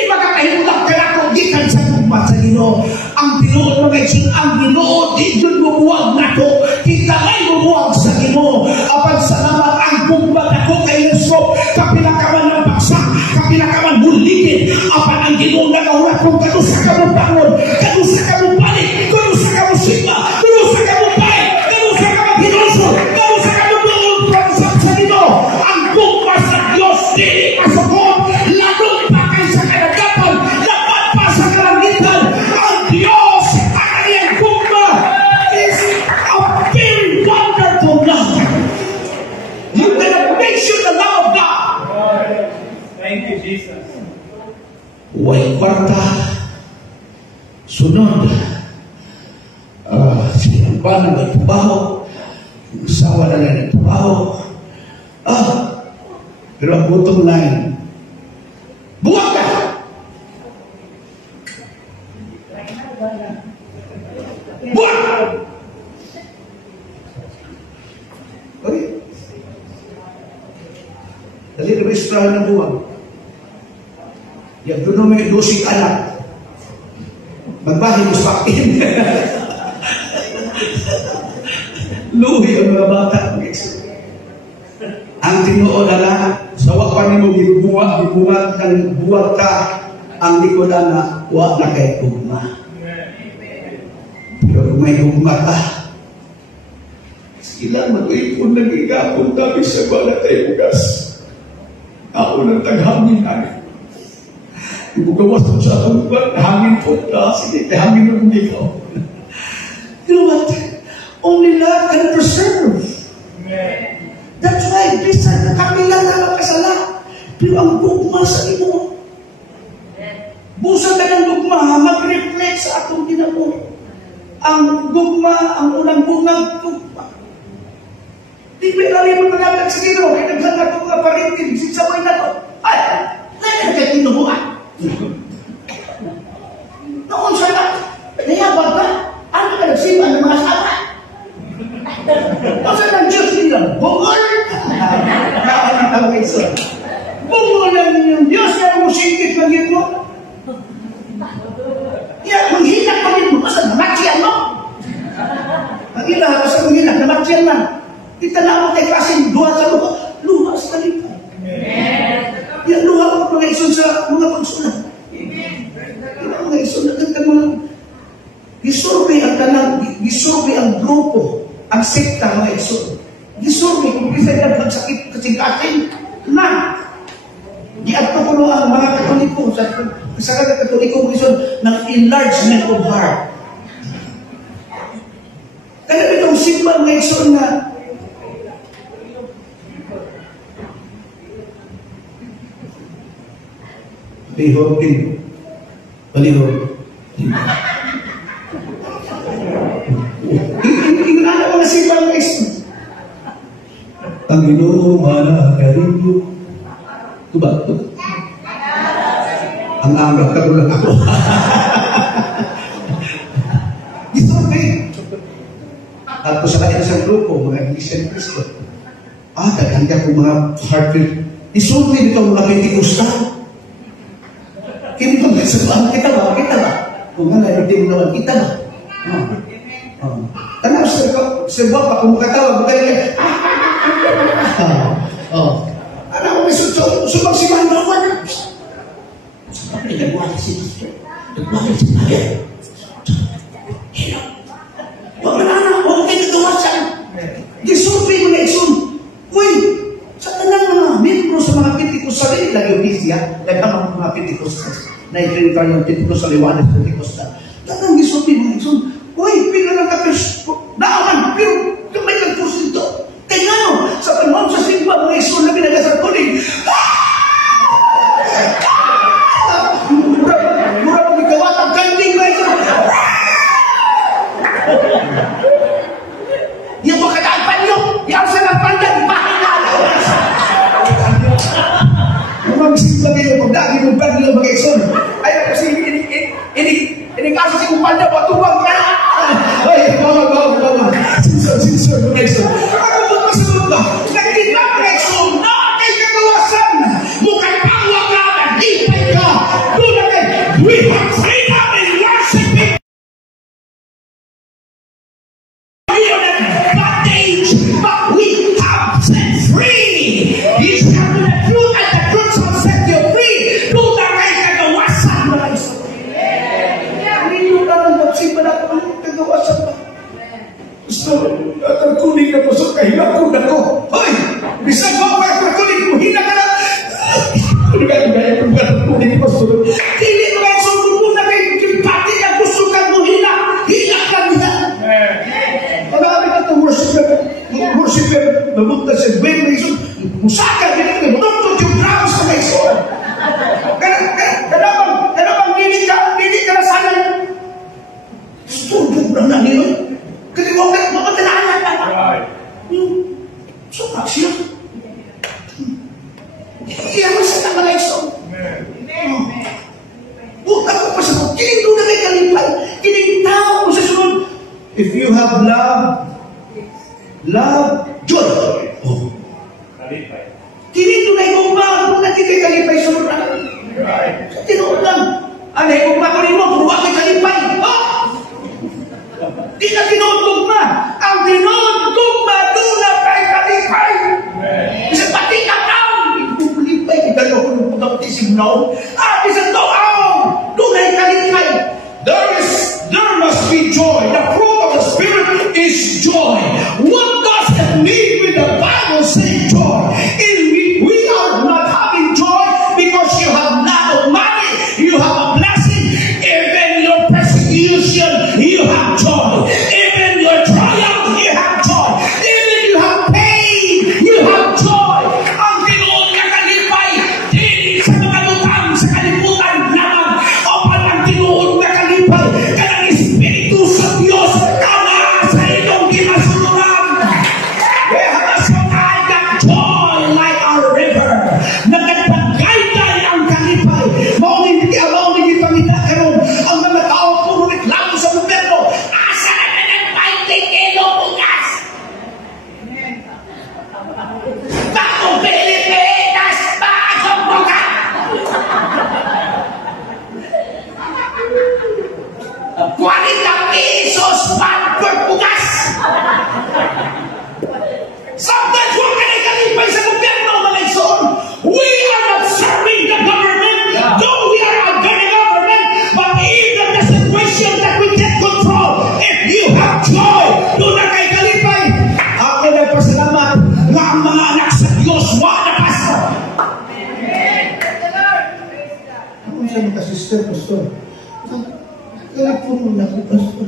makakahimulak ka na kung di kan sa kumpat sa Ginoo. Ang tinuod mga isin, ang Ginoo, di dun bumuwag na to, kita ngay bumuwag sa Ginoo. Apan sa naman, ang kumpat ako kay Yeso, kapila ka man ng baksak, kapila ka man buligid. Apan ang Ginoo na kaulat kung kanusa ka mo bangon, kanusa ka mo balik, kanusa ka mo sigma, kanusa ka mo balik, kanusa ka mo hinoso, kanusa ka mo buong pagsak sa Ginoo. Ang gugma sa Diyos, di pasokon, lalong pa kayo sa kanagapan, dapat pa sa kalangitan. Ang Diyos, ang kanyang gugma, is a very wonderful love. You cannot mention the love of God. Thank you, Jesus. Huwag kwarta, sunod. Siyang ba na may trabaho, usawa na lang ng trabaho. Pero ang bottom line, buwag ka! Buwag! Okay? Dali na may istrahan ng buwag. Yan doon may dosing anak. Magbahin mo sa akin. Luhi ang mga bata. Ang tinuod na lang, sa wapan mo buwag ka, ang likodan na wag na kay gugma. Pero kung may gugma ka, ilang mag-ipon na gigapon tabi sa bala tayo bugas. Ako ng taghangin namin. Ibugawas mo sa atong hangin po. Sige, hangin mo ng ikaw. You know what? Only love can preserve. That's why, bisan na kapila na makasala. Pero ang gugma sa imo, busa na ng gugma, mag-reflect sa atong ginamo. Ang gugma, ang unang bungang gugma. Di ba ilalim mo malagag sa Ginoo, kaya naghanap ko nga parintin, sinsaway na to. Ay, nagkakay kinuhuan. Noon siya na, nayabag ka, ano ka nagsimba ng mga asawa? Kasi ng Diyos nilang bungol. Bungol lang ninyong Diyos, kaya mo sikit mag-ito. Yan, manghinak kami Ang ilaha sa mga ina, namatyan man. Itanawag kay kasing luha sa luha. Luha sa kalipay. Yan luha ko mga isun sa mga pagsunan. Mga isun na kanta mga gisurvey ang tanang, gisurvey ang grupo, ang sekta mga isun. Gisurvey kung bisa yan magsakit kasing-kasing na giadto ko ang mga Katoliko sa Katoliko mga isun ng enlargement of heart. Kaya itong simba mga isun na palihog din. Palihog. Ingat mga simba mga isun. Ang Ginoo manakarinyo. Ito ba? Ito? Ang anggap ka lang ako. Ito ba? At kung sa kanya sa grupo, mga Christian Christian, kaganda ko mga heartfelt. Isulti nito mga Pentecostal. Kini ko sa mga kita ba? Kita ba? Kung nga na, hindi mo naman kita ba? Tanaw sa bapa, kung makatawa, bukay niya, anak ko may subang si Manda ko na. Sabi, nagwala si Pastor. Nagwala si Pastor. Huwag na na, huwag kayo nagawasan. Gisurvey mo na isun. Uy, sa tanan mga membro sa mga Pentecostal, lagi yung bisya, nagkamang mga Pentecostal, na-i-clarify yung Pentecostal, liwanag sa Pentecostal. Tanan gisurvey mo na isun. Uy, pinalang kapis, naaman, pero may nagkurso ito. Kaya nga no, sa panahon sa simba, mga isun na pinagasal kuning, mura mo gawat ang kanding mga isun. Yung makadaan panyo, yung sa nagpandan, bahay na alawas. Mga simba kayo, pagdagi mong panyo mga isun. Ay, kasi ini kaso si Kupanda, batubang ka na. Ay, mama. Sinsor, mga isun. Ako po masunod ba? Nagkita mga isun, na kay kagawasan. Mukhang tawa ka, nagipay ka. Doon na kayo, we have freedom in worshiping. We are not bondage, but we have set free. You shall do the truth, and the truth shall set you free. Doon na kayo kagawasan, mga isun. Hindi na lang magsimba na kung kagawasan ba? Gusto, kuning na po sa kahilakon na ko. Hoy! Bisag mo ako kuning mo, hina ka na. Kuning po sa hindi mo kayo sumulong na kayo pati na gusto kang mo hina. Hina ka nila. Marami na ito worshiper. Mamunta sa buwing na iso. Musaka din ito. Nuktot yung drums na iso. Kanabang hindi ka na sana. Student na nila. Kasi huwag ka makatanaan na. So, siya. Iyan mo sa mga iso. Buta ko pa sa mga. Kining doon na may kalipay. Kining tao mo sa sunod. If you have love, joy. Kalipay. Kining doon na igumba. Kung natin kay kalipay sunod na. Sa tinood lang. Ano, igumba ko rin mo. Puro kay kalipay. Di na tinutog na. Ang tinutog na doon na kay kalipay. Kasi pati ka tao. Kalipay. Igalo ko nung putang tisignaw. Isa to doon ay kalipay. There must be joy. The fruit of the Spirit is joy. What does it mean when the Bible says joy? We are not having joy because you have not of money. You have a blessing. Even your persecution, you have joy. Even your triumph, you have joy. Even you have pain, you have joy. Ang tinuod na kalipay, hindi sa mga butang, sa kalibutan lamang. O ang tinuod na kalipay, kanang Espiritu sa Diyos, tama sa inyong ginasunod. 40 pesos per bukas. Sometimes huwag ka na kalipay sa gobyerno, mga igsoon. We are not serving the government, though we are under the government, but even the situation that we can control, if you have joy, doon na kay kalipay. Ako nagpasalamat nga ang mga anak sa Diyos, wala pasto. Ako sabi ka, sister, pastor. Kaya po muna ko, pastor.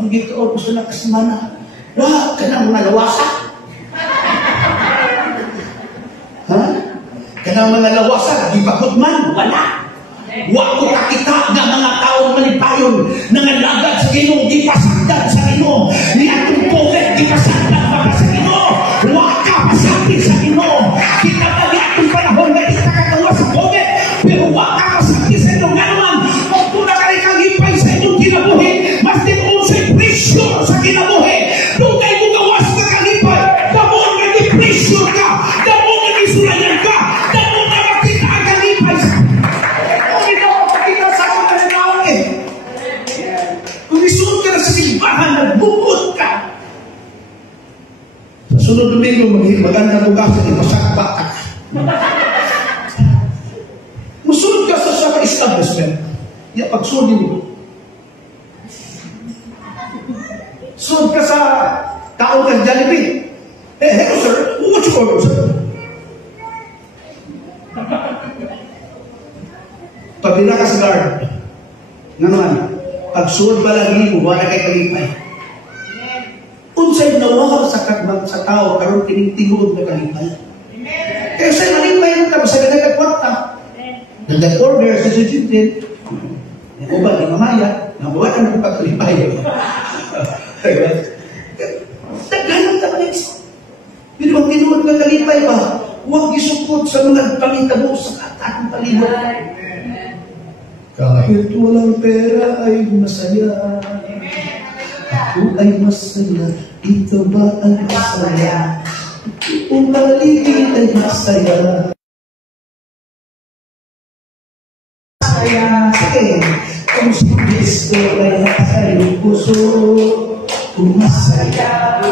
Bigay ka o, pastor na kasimana. Wala ka na mga lawasa. Ha? Ka na mga lawasa, di bakot man, wala. Wa ko kakita nga mga taong malipayon na nalagad sa Ginoo, di pasagdan sa Ginoo. Ni atong poet, di pasagdan pa sa Ginoo. Wa ka pasagdan sa Ginoo. Kita pa di atong panahon na di nakagawa sa poet, pero wa ka pasagdan sa Ginoo. Nga naman, kung tuna ka rin kang hipay sa inyong kinabuhi, mas din unsay pressure sa kinabuhi. Doon kayo mo gawas ka kalipay, damon nga di-pressure ka, damon nga di-sulayan ka, damon nga makita ang kalipay sa Sumunod ka na sa simbahan, nagbukod ka. Sa sunod domingo, maganda bukas, ipasakba ka. Musunod ka sa establishment. Yung pagsunod mo. Sunod ka sa taong ka Jollibee. Hello sir, what you order sir? Pabila ka sa guard. Nga naman, pagsuod pa lagi mo, wala kay kalipay. Unsay nawawag sa tao, karon tinigtingod na kalipay. Kaya sa'yo, malipay mo ka, sa nagkakwarta. Nagkak-order sa sujudin. Yung ba, di mamaya, nabuwatan mo pagkalipay. Naghanap ka pa nito. Pero ang tinuod na kalipay ba, huwag isupot sa mga pangitabo sa atang palibot. Kahit walang pera ay masaya. Ako ay masaya. Ito ba ang masaya? Kung paligid ay masaya. Kung sibis ko ay nasa iyong puso. Kung masaya.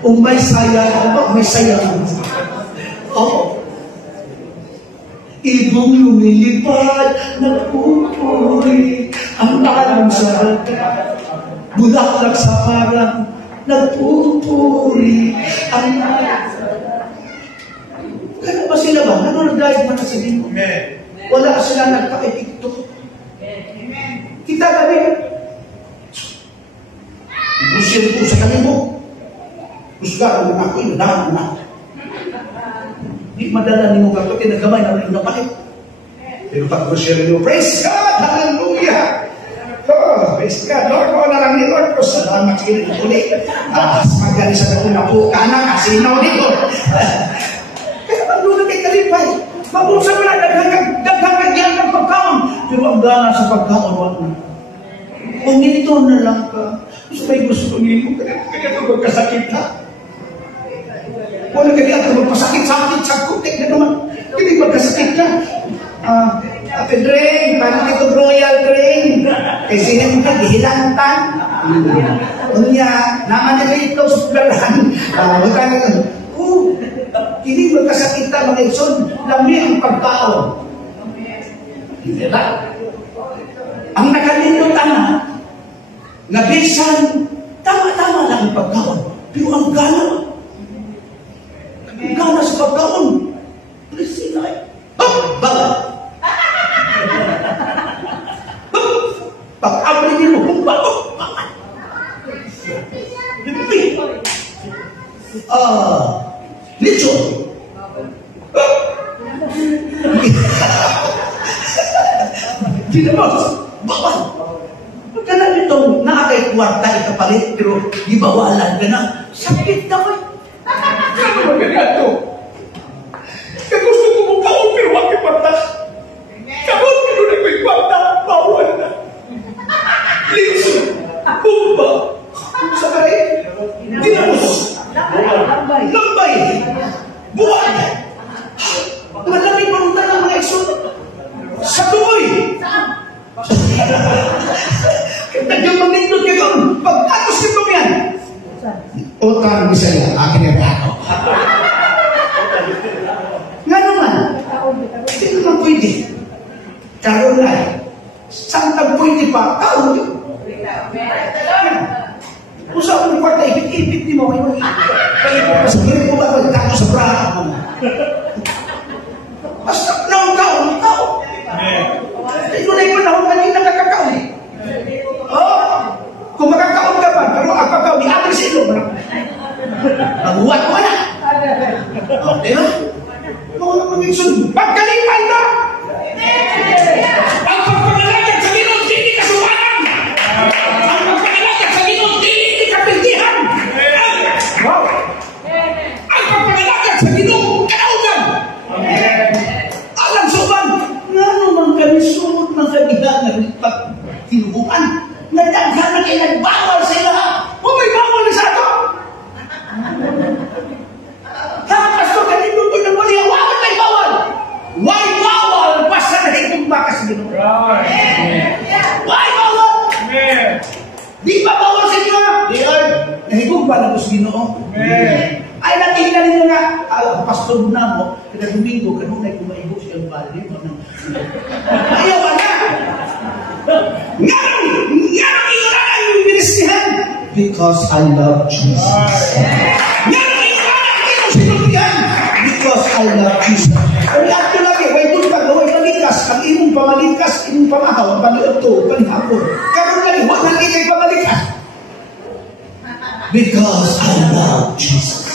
Kung may saya, may saya. Oo. Ibong lumilipad, nagpupuri ang alam sa bulaklak sa parang, nagpupuri ang alam sa kaya ba sila ba? Nanonood-dive man na sa Ginoo. Wala sila nagpakipikto. Kita kami. Busir po sa kami mo. Busga ang ako, inadahan na. Di madala ni mo kapag nagamay na rin napalit. Pero pag share nyo, praise God! Hallelujah! Oh, praise God! Lord, ko na lang ni Lord ko. Salamat kayo ulit. Magaling sa dakong na po ka na kasi inaw nito. Kaya maglunan kay kalipay. Mabunsa mo na daghang yan ng pagkaon. Pero ang gana sa pagkaon, wag na. Kung nito na lang ka, gusto ko nito, kaya ito magkasakit ha. Wala kaya ito magpasakit-sakit sa kutik na naman. Hindi magkasakit na. Ate Dreng, paano ito royal Dreng? Kasi hindi ka gihilantan. Unya, naman nila ito sa pularan. Hindi magkasakit na mga ison. Lami ang pagkaon. Hindi ba? Ang nakalimutan na bisan, tama-tama lang ang pagkaon. Pero ang gana, sa pagkaon. Please na eh. Baga. Pag-abri mo, kung bago. Lito. Pinamos. Bawal. Kaya nito, nakakay kwarta ikapalit, pero ibawalan ka na. Sakit na ko eh. Kano ba ganito? Kaya gusto ko mong kaon, pero wag kwarta. Kaon, pero na ko'y kwarta, bawal na. Lito. Bumba. Sabay. Dinamos. Lambay. Buwan. Malamig marunta ng mga iso. Sa tumoy. Utang Bisaya, akin yung ako. Nga naman, hindi naman pwede. Karoon na, saan ka pwede pa? Karoon yun. Kung saan mo kwarta, ipit-ipit di mo, may sabihin ko ba, magkano sa braha mo? Basta naon tao. Ito na yung panahon kanina nakakaon eh. Kung makakaon ka pa, pero ang kakaon, di-amin sa ilong. Maguwat mo na. Diba? Mga mag-insun, pagkalipan na! Ang pagpangalagad sa Ginoo, hindi kasuwanan! Ang pagpangalagad sa Ginoo, hindi kapildihan! Wow! Ang pagpangalagad sa Ginoo, kaugan! Alam suban, nga naman kami sunod ng kabihan na pagtinubuan, nadaghan na kayo nagbawal sa ilaha. O may bawal na sa ato! Pastor, kanino ko na muli, wawal na bawal! Why bawal? Basta nahigong baka sa Ginoo. Why bawal? Di ba bawal sa Ginoo? Di ay, nahigong ba na sa Ginoo? Ay, nakita nila nga, pastor mo na mo, kada Domingo, kanunay kumaibo siyang bali. Ayaw na! Ngarang inulaan yung ministrihan! Because I love Jesus. Ngarang inulaan yung sinundihan! Because I love Jesus. Kami ato lagi, way doon pa gawin palikas, ang imong pamalikas, imong pamahaw, ang paliuto, palihapon. Karoon lagi, huwag nang ikay pamalikas. Because I love Jesus.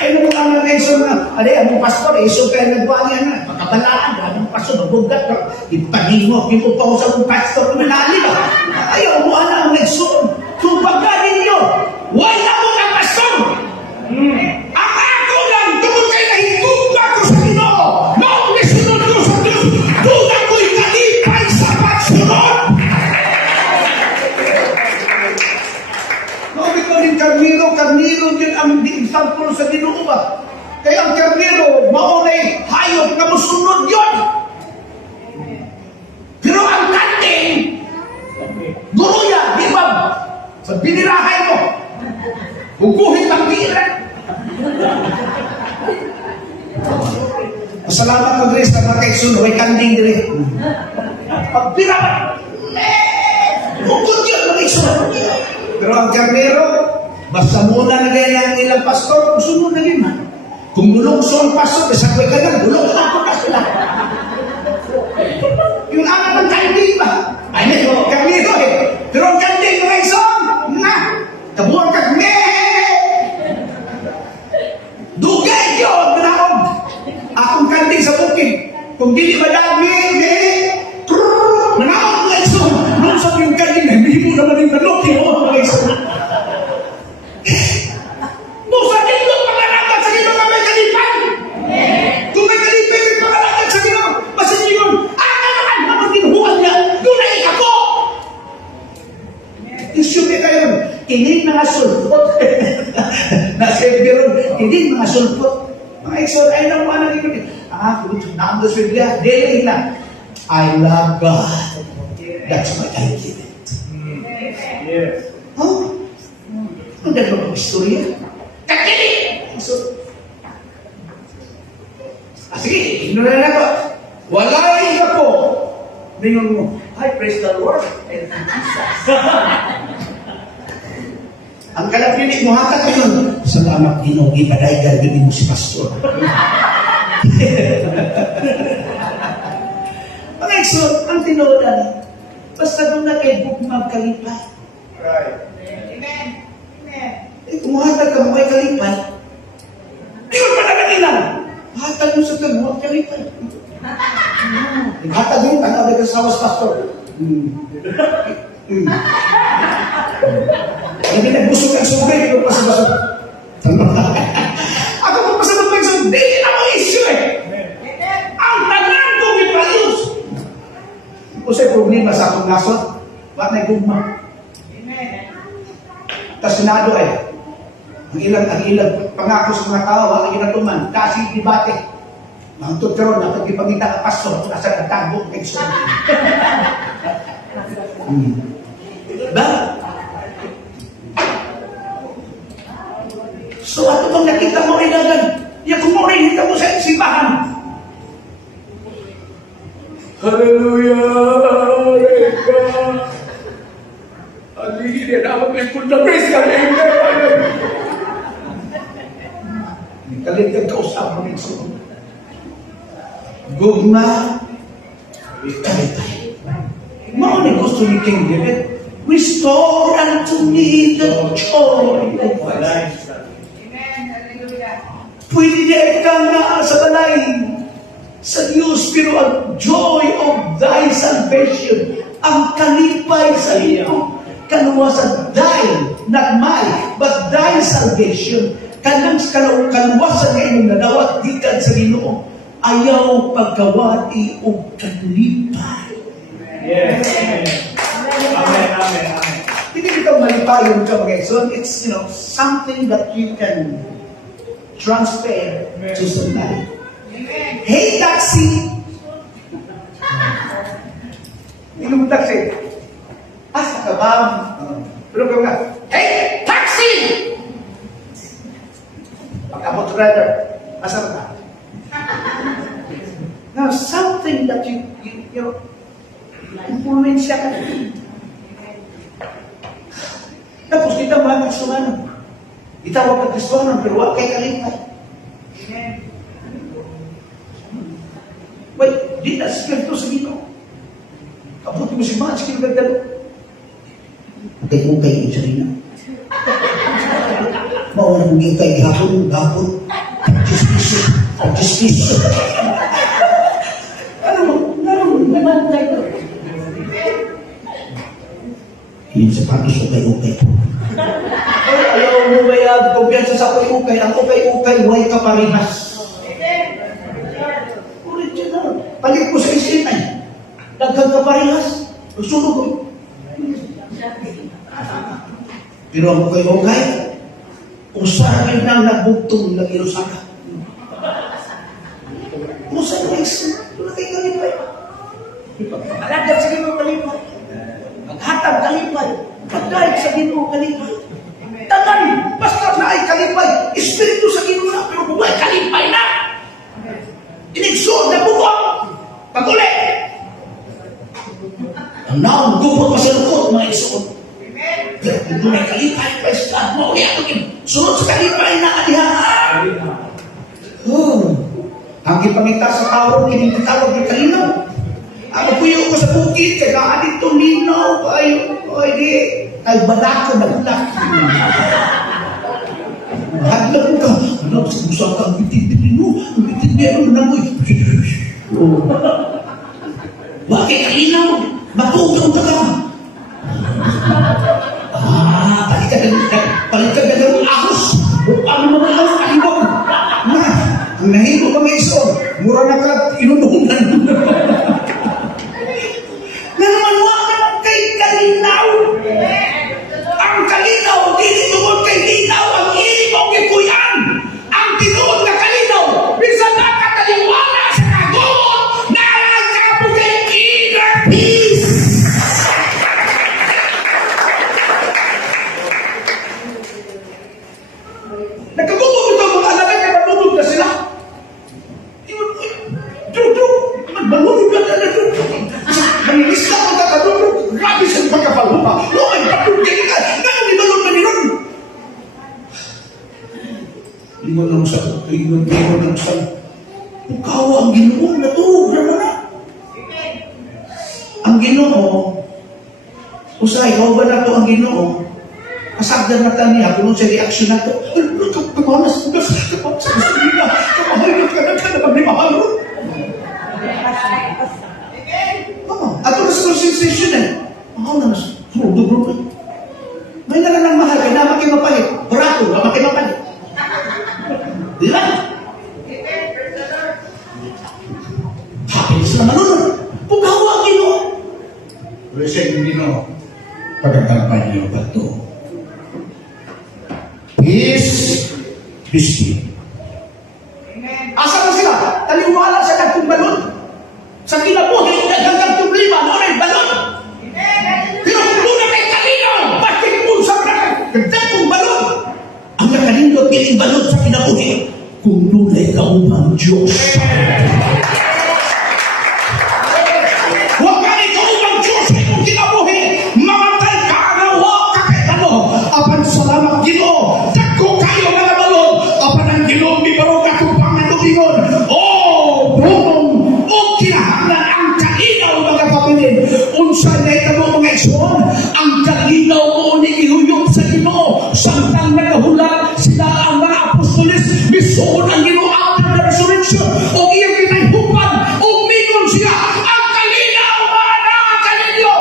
Ay, naman ang nag-exo na, ang pastor, iso kayo nagwanya na, makabalaan, ang pastor, magbugat, ipagin mo, pinupaw sa mong pastor, kuminali ba? Ayaw mo, ang nag-exo, tupaganin nyo, wala mo ang pastor! Ang ako lang, tungkol kayo na higugba ko sa Ginoo, noong nasunod ko sa Diyos, doon ako'y kalipay sa pagsunod! Sabi ko rin, Carmelo din ang example sa Ginoo ba? Kaya ang Carmelo, maunay hayop na musunod yun. Pero ang kanting, guru yan, di ba? Sa binirahay mo, hukuhin ang bira. Salamat mo rin sa mga kaitsun, may kanding rin. Ang bira ba? Hukot yun, mga kaitsun. Pero ang Carmelo, basta muna na ganyan ang ilang pastor, susunod na rin ha. Kung bulong so ang pastor, isang ka na, bulong na ako ka sila. Yung anak ng kanding ba? Ay, Carmelo eh. Pero ang kanding mga isang, na, kabuang ka, dugay yun, manaog. Akong kanding sa bukid. Kung di madami, manaog mga isang. Nung sa yung kanding, hindi mo naman yung kanok, mga isang. Musa dito, pangalagat sa Ginoo nga may kalipay. Kung may kalipay, may pangalagat sa Ginoo. Masin yun, naman, naman ginuhuan niya, doon ay ako. Isyubi kayo, hindi mga sulpot. Nasa-ebiron, hindi mga sulpot. Mga eksod, ay naman ang ito. Kung naamdo sa Biblia, dili na. I love God. That's what I give it. Yes. Oh? Ang ganda ng istorya. Kakili! Sige, inunan na ko. Walay ka po. Ningon mo, hi, praise the Lord. And Jesus. Ang kalapili mo, hakat mo yun. Salamat, Ginoo, ipadaygal din mo si pastor. Mga eksod, ang tinodan, basta doon na kayo bukmag kalipay. Right. Kumuhatag ka mo kay kalipay. Di mo pa nakatilang. Hatag mo sa kamuhat kalipay. Hatag mo, tanaw ka sa house pastor. Hindi nagbusog ang subay, pero pa sa baso. Ako pa pa sa baso, hindi na mo issue eh. Ang tanan kong ipayos. Kung sa'y problema sa akong nasot, wala na gugma. Tas sinado ay, ang ilang pangako sa mga tao, ang ginatuman, kasi debate. Ang tuturo na pagkipagita ka pastor, nasa nagtagbo, nag-isip. Ba? kung nakita mo rin agad, ya kung mo rin hita mo sa simbahan. Hallelujah! Reka! Aligin na ako may kundabis ka rin. Kaligtad ka usap mo rin sa gugma, ikalitay. Mauni gusto ni King David, restore unto me the joy of my life. Pwede niya ikaw na sa balay sa Diyos, pero ang joy of thy salvation, ang kalipay sa iyo, kaluwasan thy, not my, but thy salvation, kaluwasan na inyong nadawat dikan sa Ginoo, ayaw pagkawati o kalipay. Yes. Amen. Amen. Hindi ito malipayon ka mga son. It's, something that you can transfer to somebody. Hey, taxi! Ilong taxi. Asa ka ba? Pero ka nga, hey, taxi! Pagkabot rider, asa ka? Now, something that you influensya ka. Tapos kita mga Kristohanon. Itawag ka Kristohanon, pero wala kay kalipay. Wait, di na sikirto sa Ginoo. Kabuti mo si mga sikirto gagdalo. Kay yung sarina. Mawala mong yung kay gapon. Justice. Yung sapatos ukay-ukay. Ayaw mo ba yan? Kumpiyansa sa ukay-ukay. Ang ukay-ukay, huwag ka parehas. Original. Palit ko sa isinay. Daghang ka parehas. Sunog ko. Pero ang ukay-ukay, kung saan nang nagbugtong ng Irosaka. Kung saan nang wala kayo kalipay. Alagad sa Ginoo kalipay. Maghatag kalipay. Pagdahil sa Ginoo kalipay. Tanan, basta na ay kalipay. Espiritu sa Ginoo na, pero buhay kalipay na. Inigsoon na bukong. Pag-uli. Ang naong gupot masalukot, mga isuon. Pero kung doon ay kalipay, pesta mo, sunod sa kalipay na adihaan. Ang ipangita sa tao, kinitawag ng kalinaw. Ako puyo ko sa bukid, kaya naalit itong linaw, ay balako, nagulak. Haglag mo ka, alam, sa busang ka, ang bitin-bitin mo, ang bitin-bitin mo, bakit kalinaw? Matugaw ka ka. Palit ka ng ahos. Paano mo na ahos kalibog? Ang nahilo ka may iso, mura na ka, inununan. Kalinaw. Ang kalinaw, hindi tungkol kay linaw, ang ilibong ikuyan. Ang tinuod na kalinaw, bisan na kataliwala sa kaguot, na nagkapos kay inner peace. Nagkagutot ito ang mga alaga, kaya malulog na sila. Malulog na talaga. Manilis ka ang kakadulog. Grabe sa pagkapalupa. Ay, kapugin ka. Nangibalog na ninon. Lingon lang sa pukawa ang Ginoo. Natulog na na. Ang Ginoo, usay, ikaw ba na ito ang Ginoo? Kasagdan na niya, kung sa reaksyon na ito, kamanas ko na sa gasolina. Kamahal ka na maglimahal. Ato na sa sensation eh. Mahal na mas. Grupo. May nalang mahal ka na makimapalit. Barato na makimapalit. Di ba? Happiness na manunod. Pugawa ang Ginoo. Pero siya yung Ginoo. Pagkakalpan niyo ba ito? Peace. Peace. Asa na sila? Taliwala sa kagkumbalon. Sa kinabuhi, naghagang problema, mo rin balon. Pero kung muna kay kalinaw, bakit mo sa kagdag kong balon? Ang nakalindot, ibalot sa kinabuhi kung dunay kaubang Diyos. Huwag ka ni kaubang Diyos kung kinabuhi, mamatay ka na huwag ka kay ano. Apan salamat Ginoo, dagko kayo nga nabalot, apan ang Ginoo bibaro ka kung pangatulingon. Bunong o kinahanglan ang kalinaw mga kapatid. Unsa na itabo mga igsoon, ang kalinaw mo ni ihuyop sa Ginoo. Samtang nagahulat sila ang mga apostoles, misuon ang Ginoo after the resurrection. O iyang kinayhupan, o mingon siya, ang kalinaw mga nakakalinyo.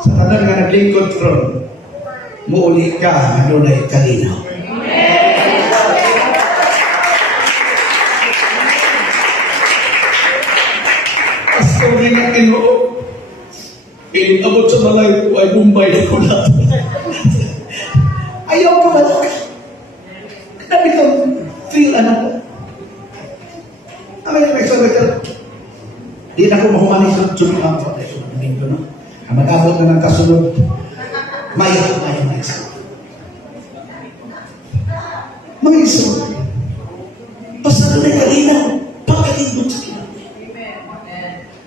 Sa tanan nga naglingkod tron, muuli ka na doon ay kalinaw. Pastor rin ang Ginoo, inabot sa malay ko ay bumbay ko lahat. Ayaw ka ba lang? Kaya itong feel anak ko. Ang may nagsabi ka, di na ko mahumani sa sunod ko. Mag-abot na ng kasunod. Mayo nagsabi. Mga iso, basta na kalinaw, pagkalindot sa kinabuhi.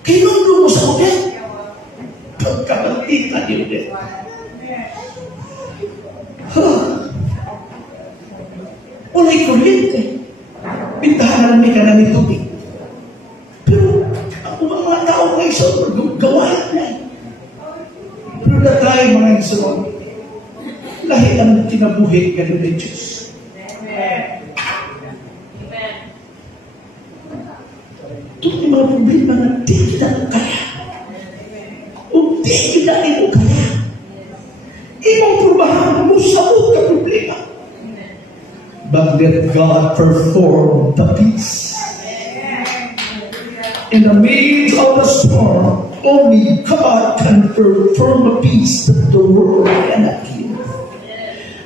Kinundong mo sa ulit. Pagkabalita niyo ulit. Wala'y kuryente. Pintahan na namin ka namin tubig. Pero, ang mga tao na iso, gawain na. Pero na tayo mga iso, lahi ang kinabuhi ka ng Diyos. Ito yung mga problema na di kita kaya. O di kita ito kaya. Ibang problema mo sa ka problema. But let God perform the peace. In the midst of the storm, only God can perform the peace that the world cannot give.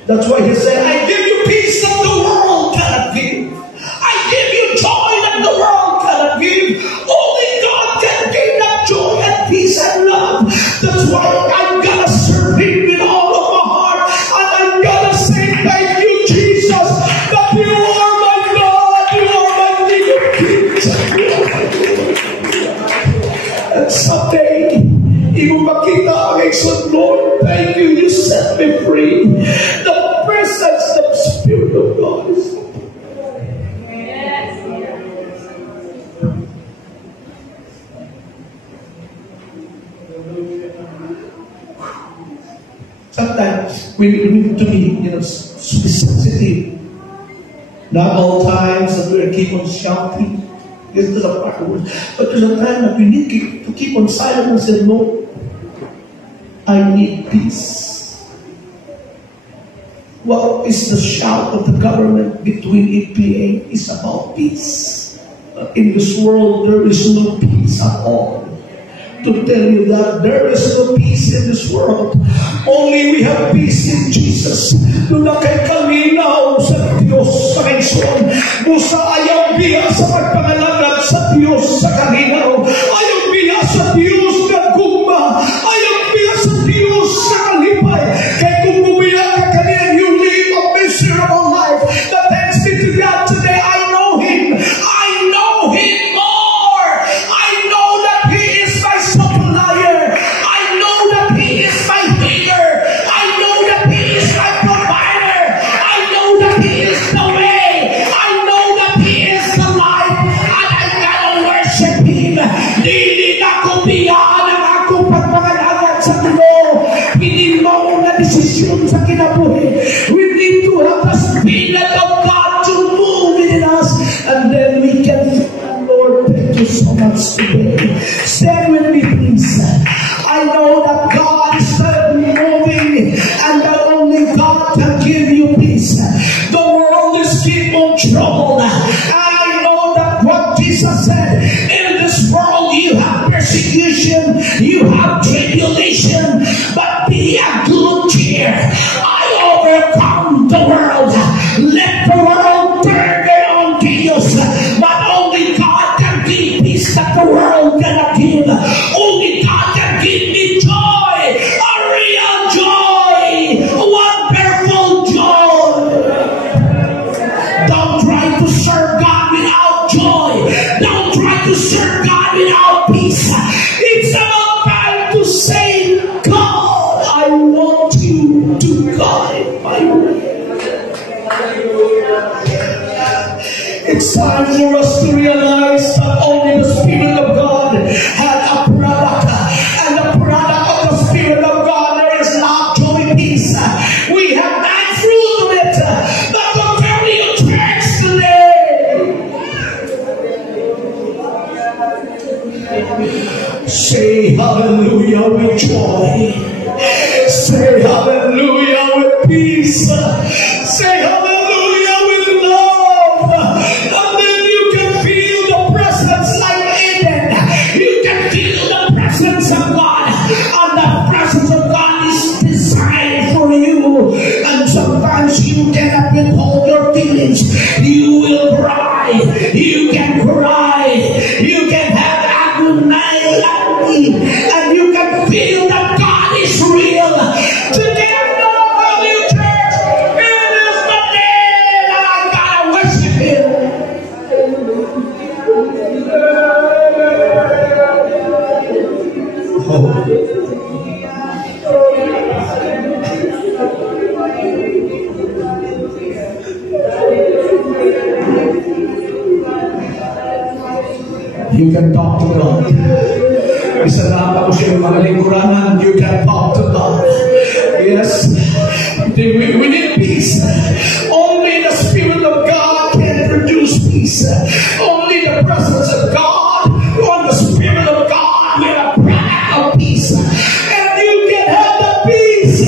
That's why He said, I give you peace that the world cannot give. I give you joy that the world cannot give. Only God can give that joy and peace and love. That's why I'm gonna serve Him with all of my heart. And I'm gonna say thank you, Jesus, that you are my God, you are my little King. And someday, even makita ang exod, Lord, thank you, you set me free. The presence of the Spirit of God is sometimes we need to be, sensitive. Not all times that we keep on shouting. This is a part of it. But there's a time that we need to keep on silent and say, Lord, I need peace. What is the shout of the government between EPA is about peace. In this world, there is no peace at all. To tell you that there is no peace in this world. Only we have peace in Jesus. Doon na kay kalinaw sa Diyos sa kaison. Busa ayaw biya sa pagpangalagad sa Diyos sa kalinaw. Ayaw biya sa Diyos na gugma. Ayaw biya sa Diyos sa kalipay. Kaya kung bumiya ka kanina, you live a miserable life. But thanks be to God today, I know Him. I know Him more. I know that He is my supplier. I know that He is my healer. I know that He is my provider. I know that He is the way. I know that He is the life. And I gotta worship Him. Dili na ko biyaan ang akong pagpangalagan sa Ginoo. Hindi mo na desisyon sa kinabuhi. We need to have the Spirit of God to move in us. And then we can, Lord, thank you so much today. Stand with me, please. I know that God is moving and that only God can give you peace. The world is keep on troubled. I know that what Jesus said, in this world you have persecution, you have tribulation, but be of good cheer. I overcome the world. Let the world turn their own chaos, but only God can give peace that the world cannot give. Only God can give me joy, a real peace. It's about time to say, God, I want you to guide my way. It's time for us to realize that only the Spirit of God had a product, and the product of the Spirit of God, there is not joy, peace. We have that fruit of it, but to carry your church today. Say hallelujah with joy. Say hallelujah with peace. Say hallelujah with love. And then you can feel the presence like Eden. You can feel the presence of God. And the presence of God is designed for you. And sometimes you cannot withhold your feelings. You will cry. You can cry. You can have agony. And you can feel that God is real. Today I'm gonna tell you, church, it is the day that I gotta worship Him. You can talk to God. Isa na ako siya yung mga lingkuranan. You can talk to God. Yes. We need peace. Only the Spirit of God can produce peace. Only the presence of God or the Spirit of God will have product of peace. And you can have the peace.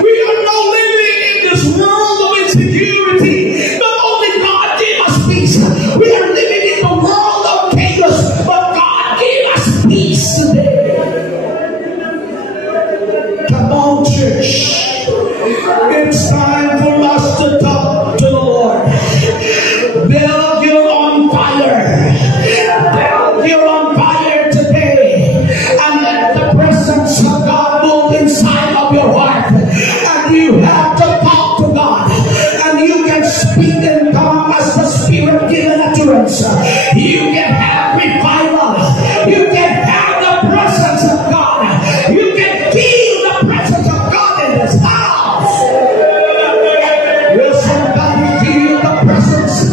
We are not living in this world of insecurity. Not only God gave us peace. We are living in the world of chaos. But God gave us peace today. Come on, church. It's time for us to talk to the Lord. Build your on fire. Build your on fire today. And let the presence of God move inside of your heart. And you have to talk to God. And you can speak in tongues as the Spirit given utterance. You can have revival. You can have the presence of God. You can feel the presence of God in this house. Will somebody feel the presence?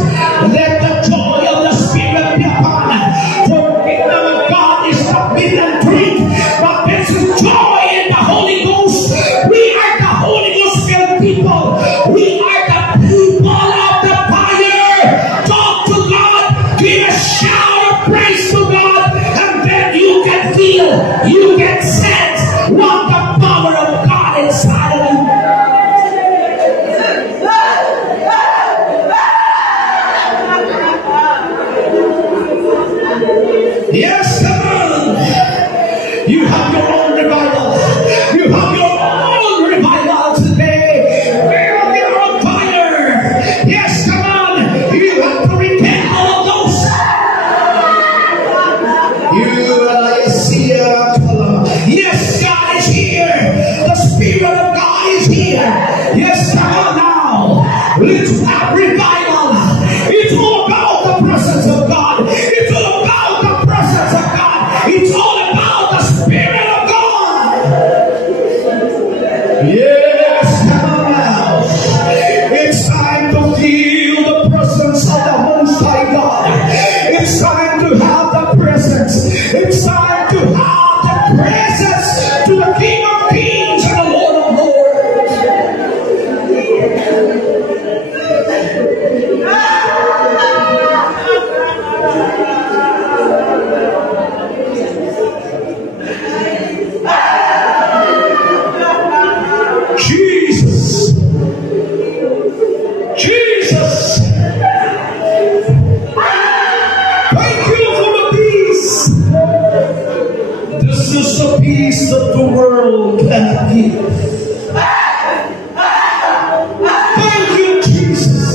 Let the joy of the Spirit be upon. For the kingdom of God is not meat and drink, but this is joy in the Holy Ghost. We are the Holy Ghost filled people. We are the people of the fire. Talk to God. Give a shout of praise to God. And then you can feel, you can sense what the power of God inside of you. Yes, come on. You have your own revival. You have your own revival today. Build your own fire. Yes, come on. You have to repent all of those. Yes, God is here. The Spirit of God is here. Yes, come on now. Let's have revival. It's all about the presence of God. It's all about the presence of God. It's all about the Spirit of God. Yes, come on now. It's time to feel the presence of the Most High God. It's time to have the presence. It's time to have the presence to the King of Kings and the Lord of Lords. Jesus. Jesus. Thank you for the peace. This is the peace that the world cannot give. Thank you, Jesus.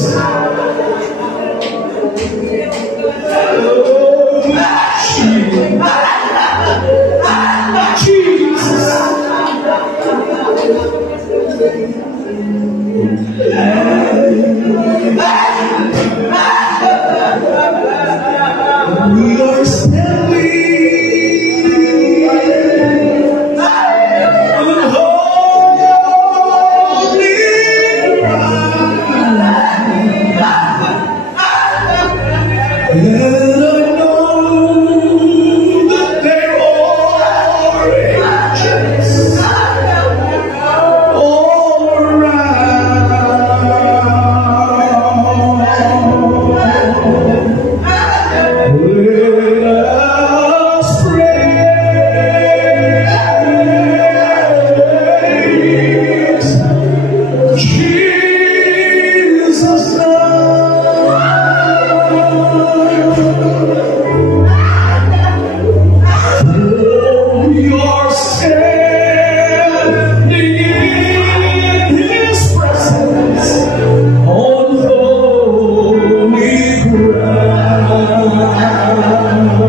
We are standing Panginoon.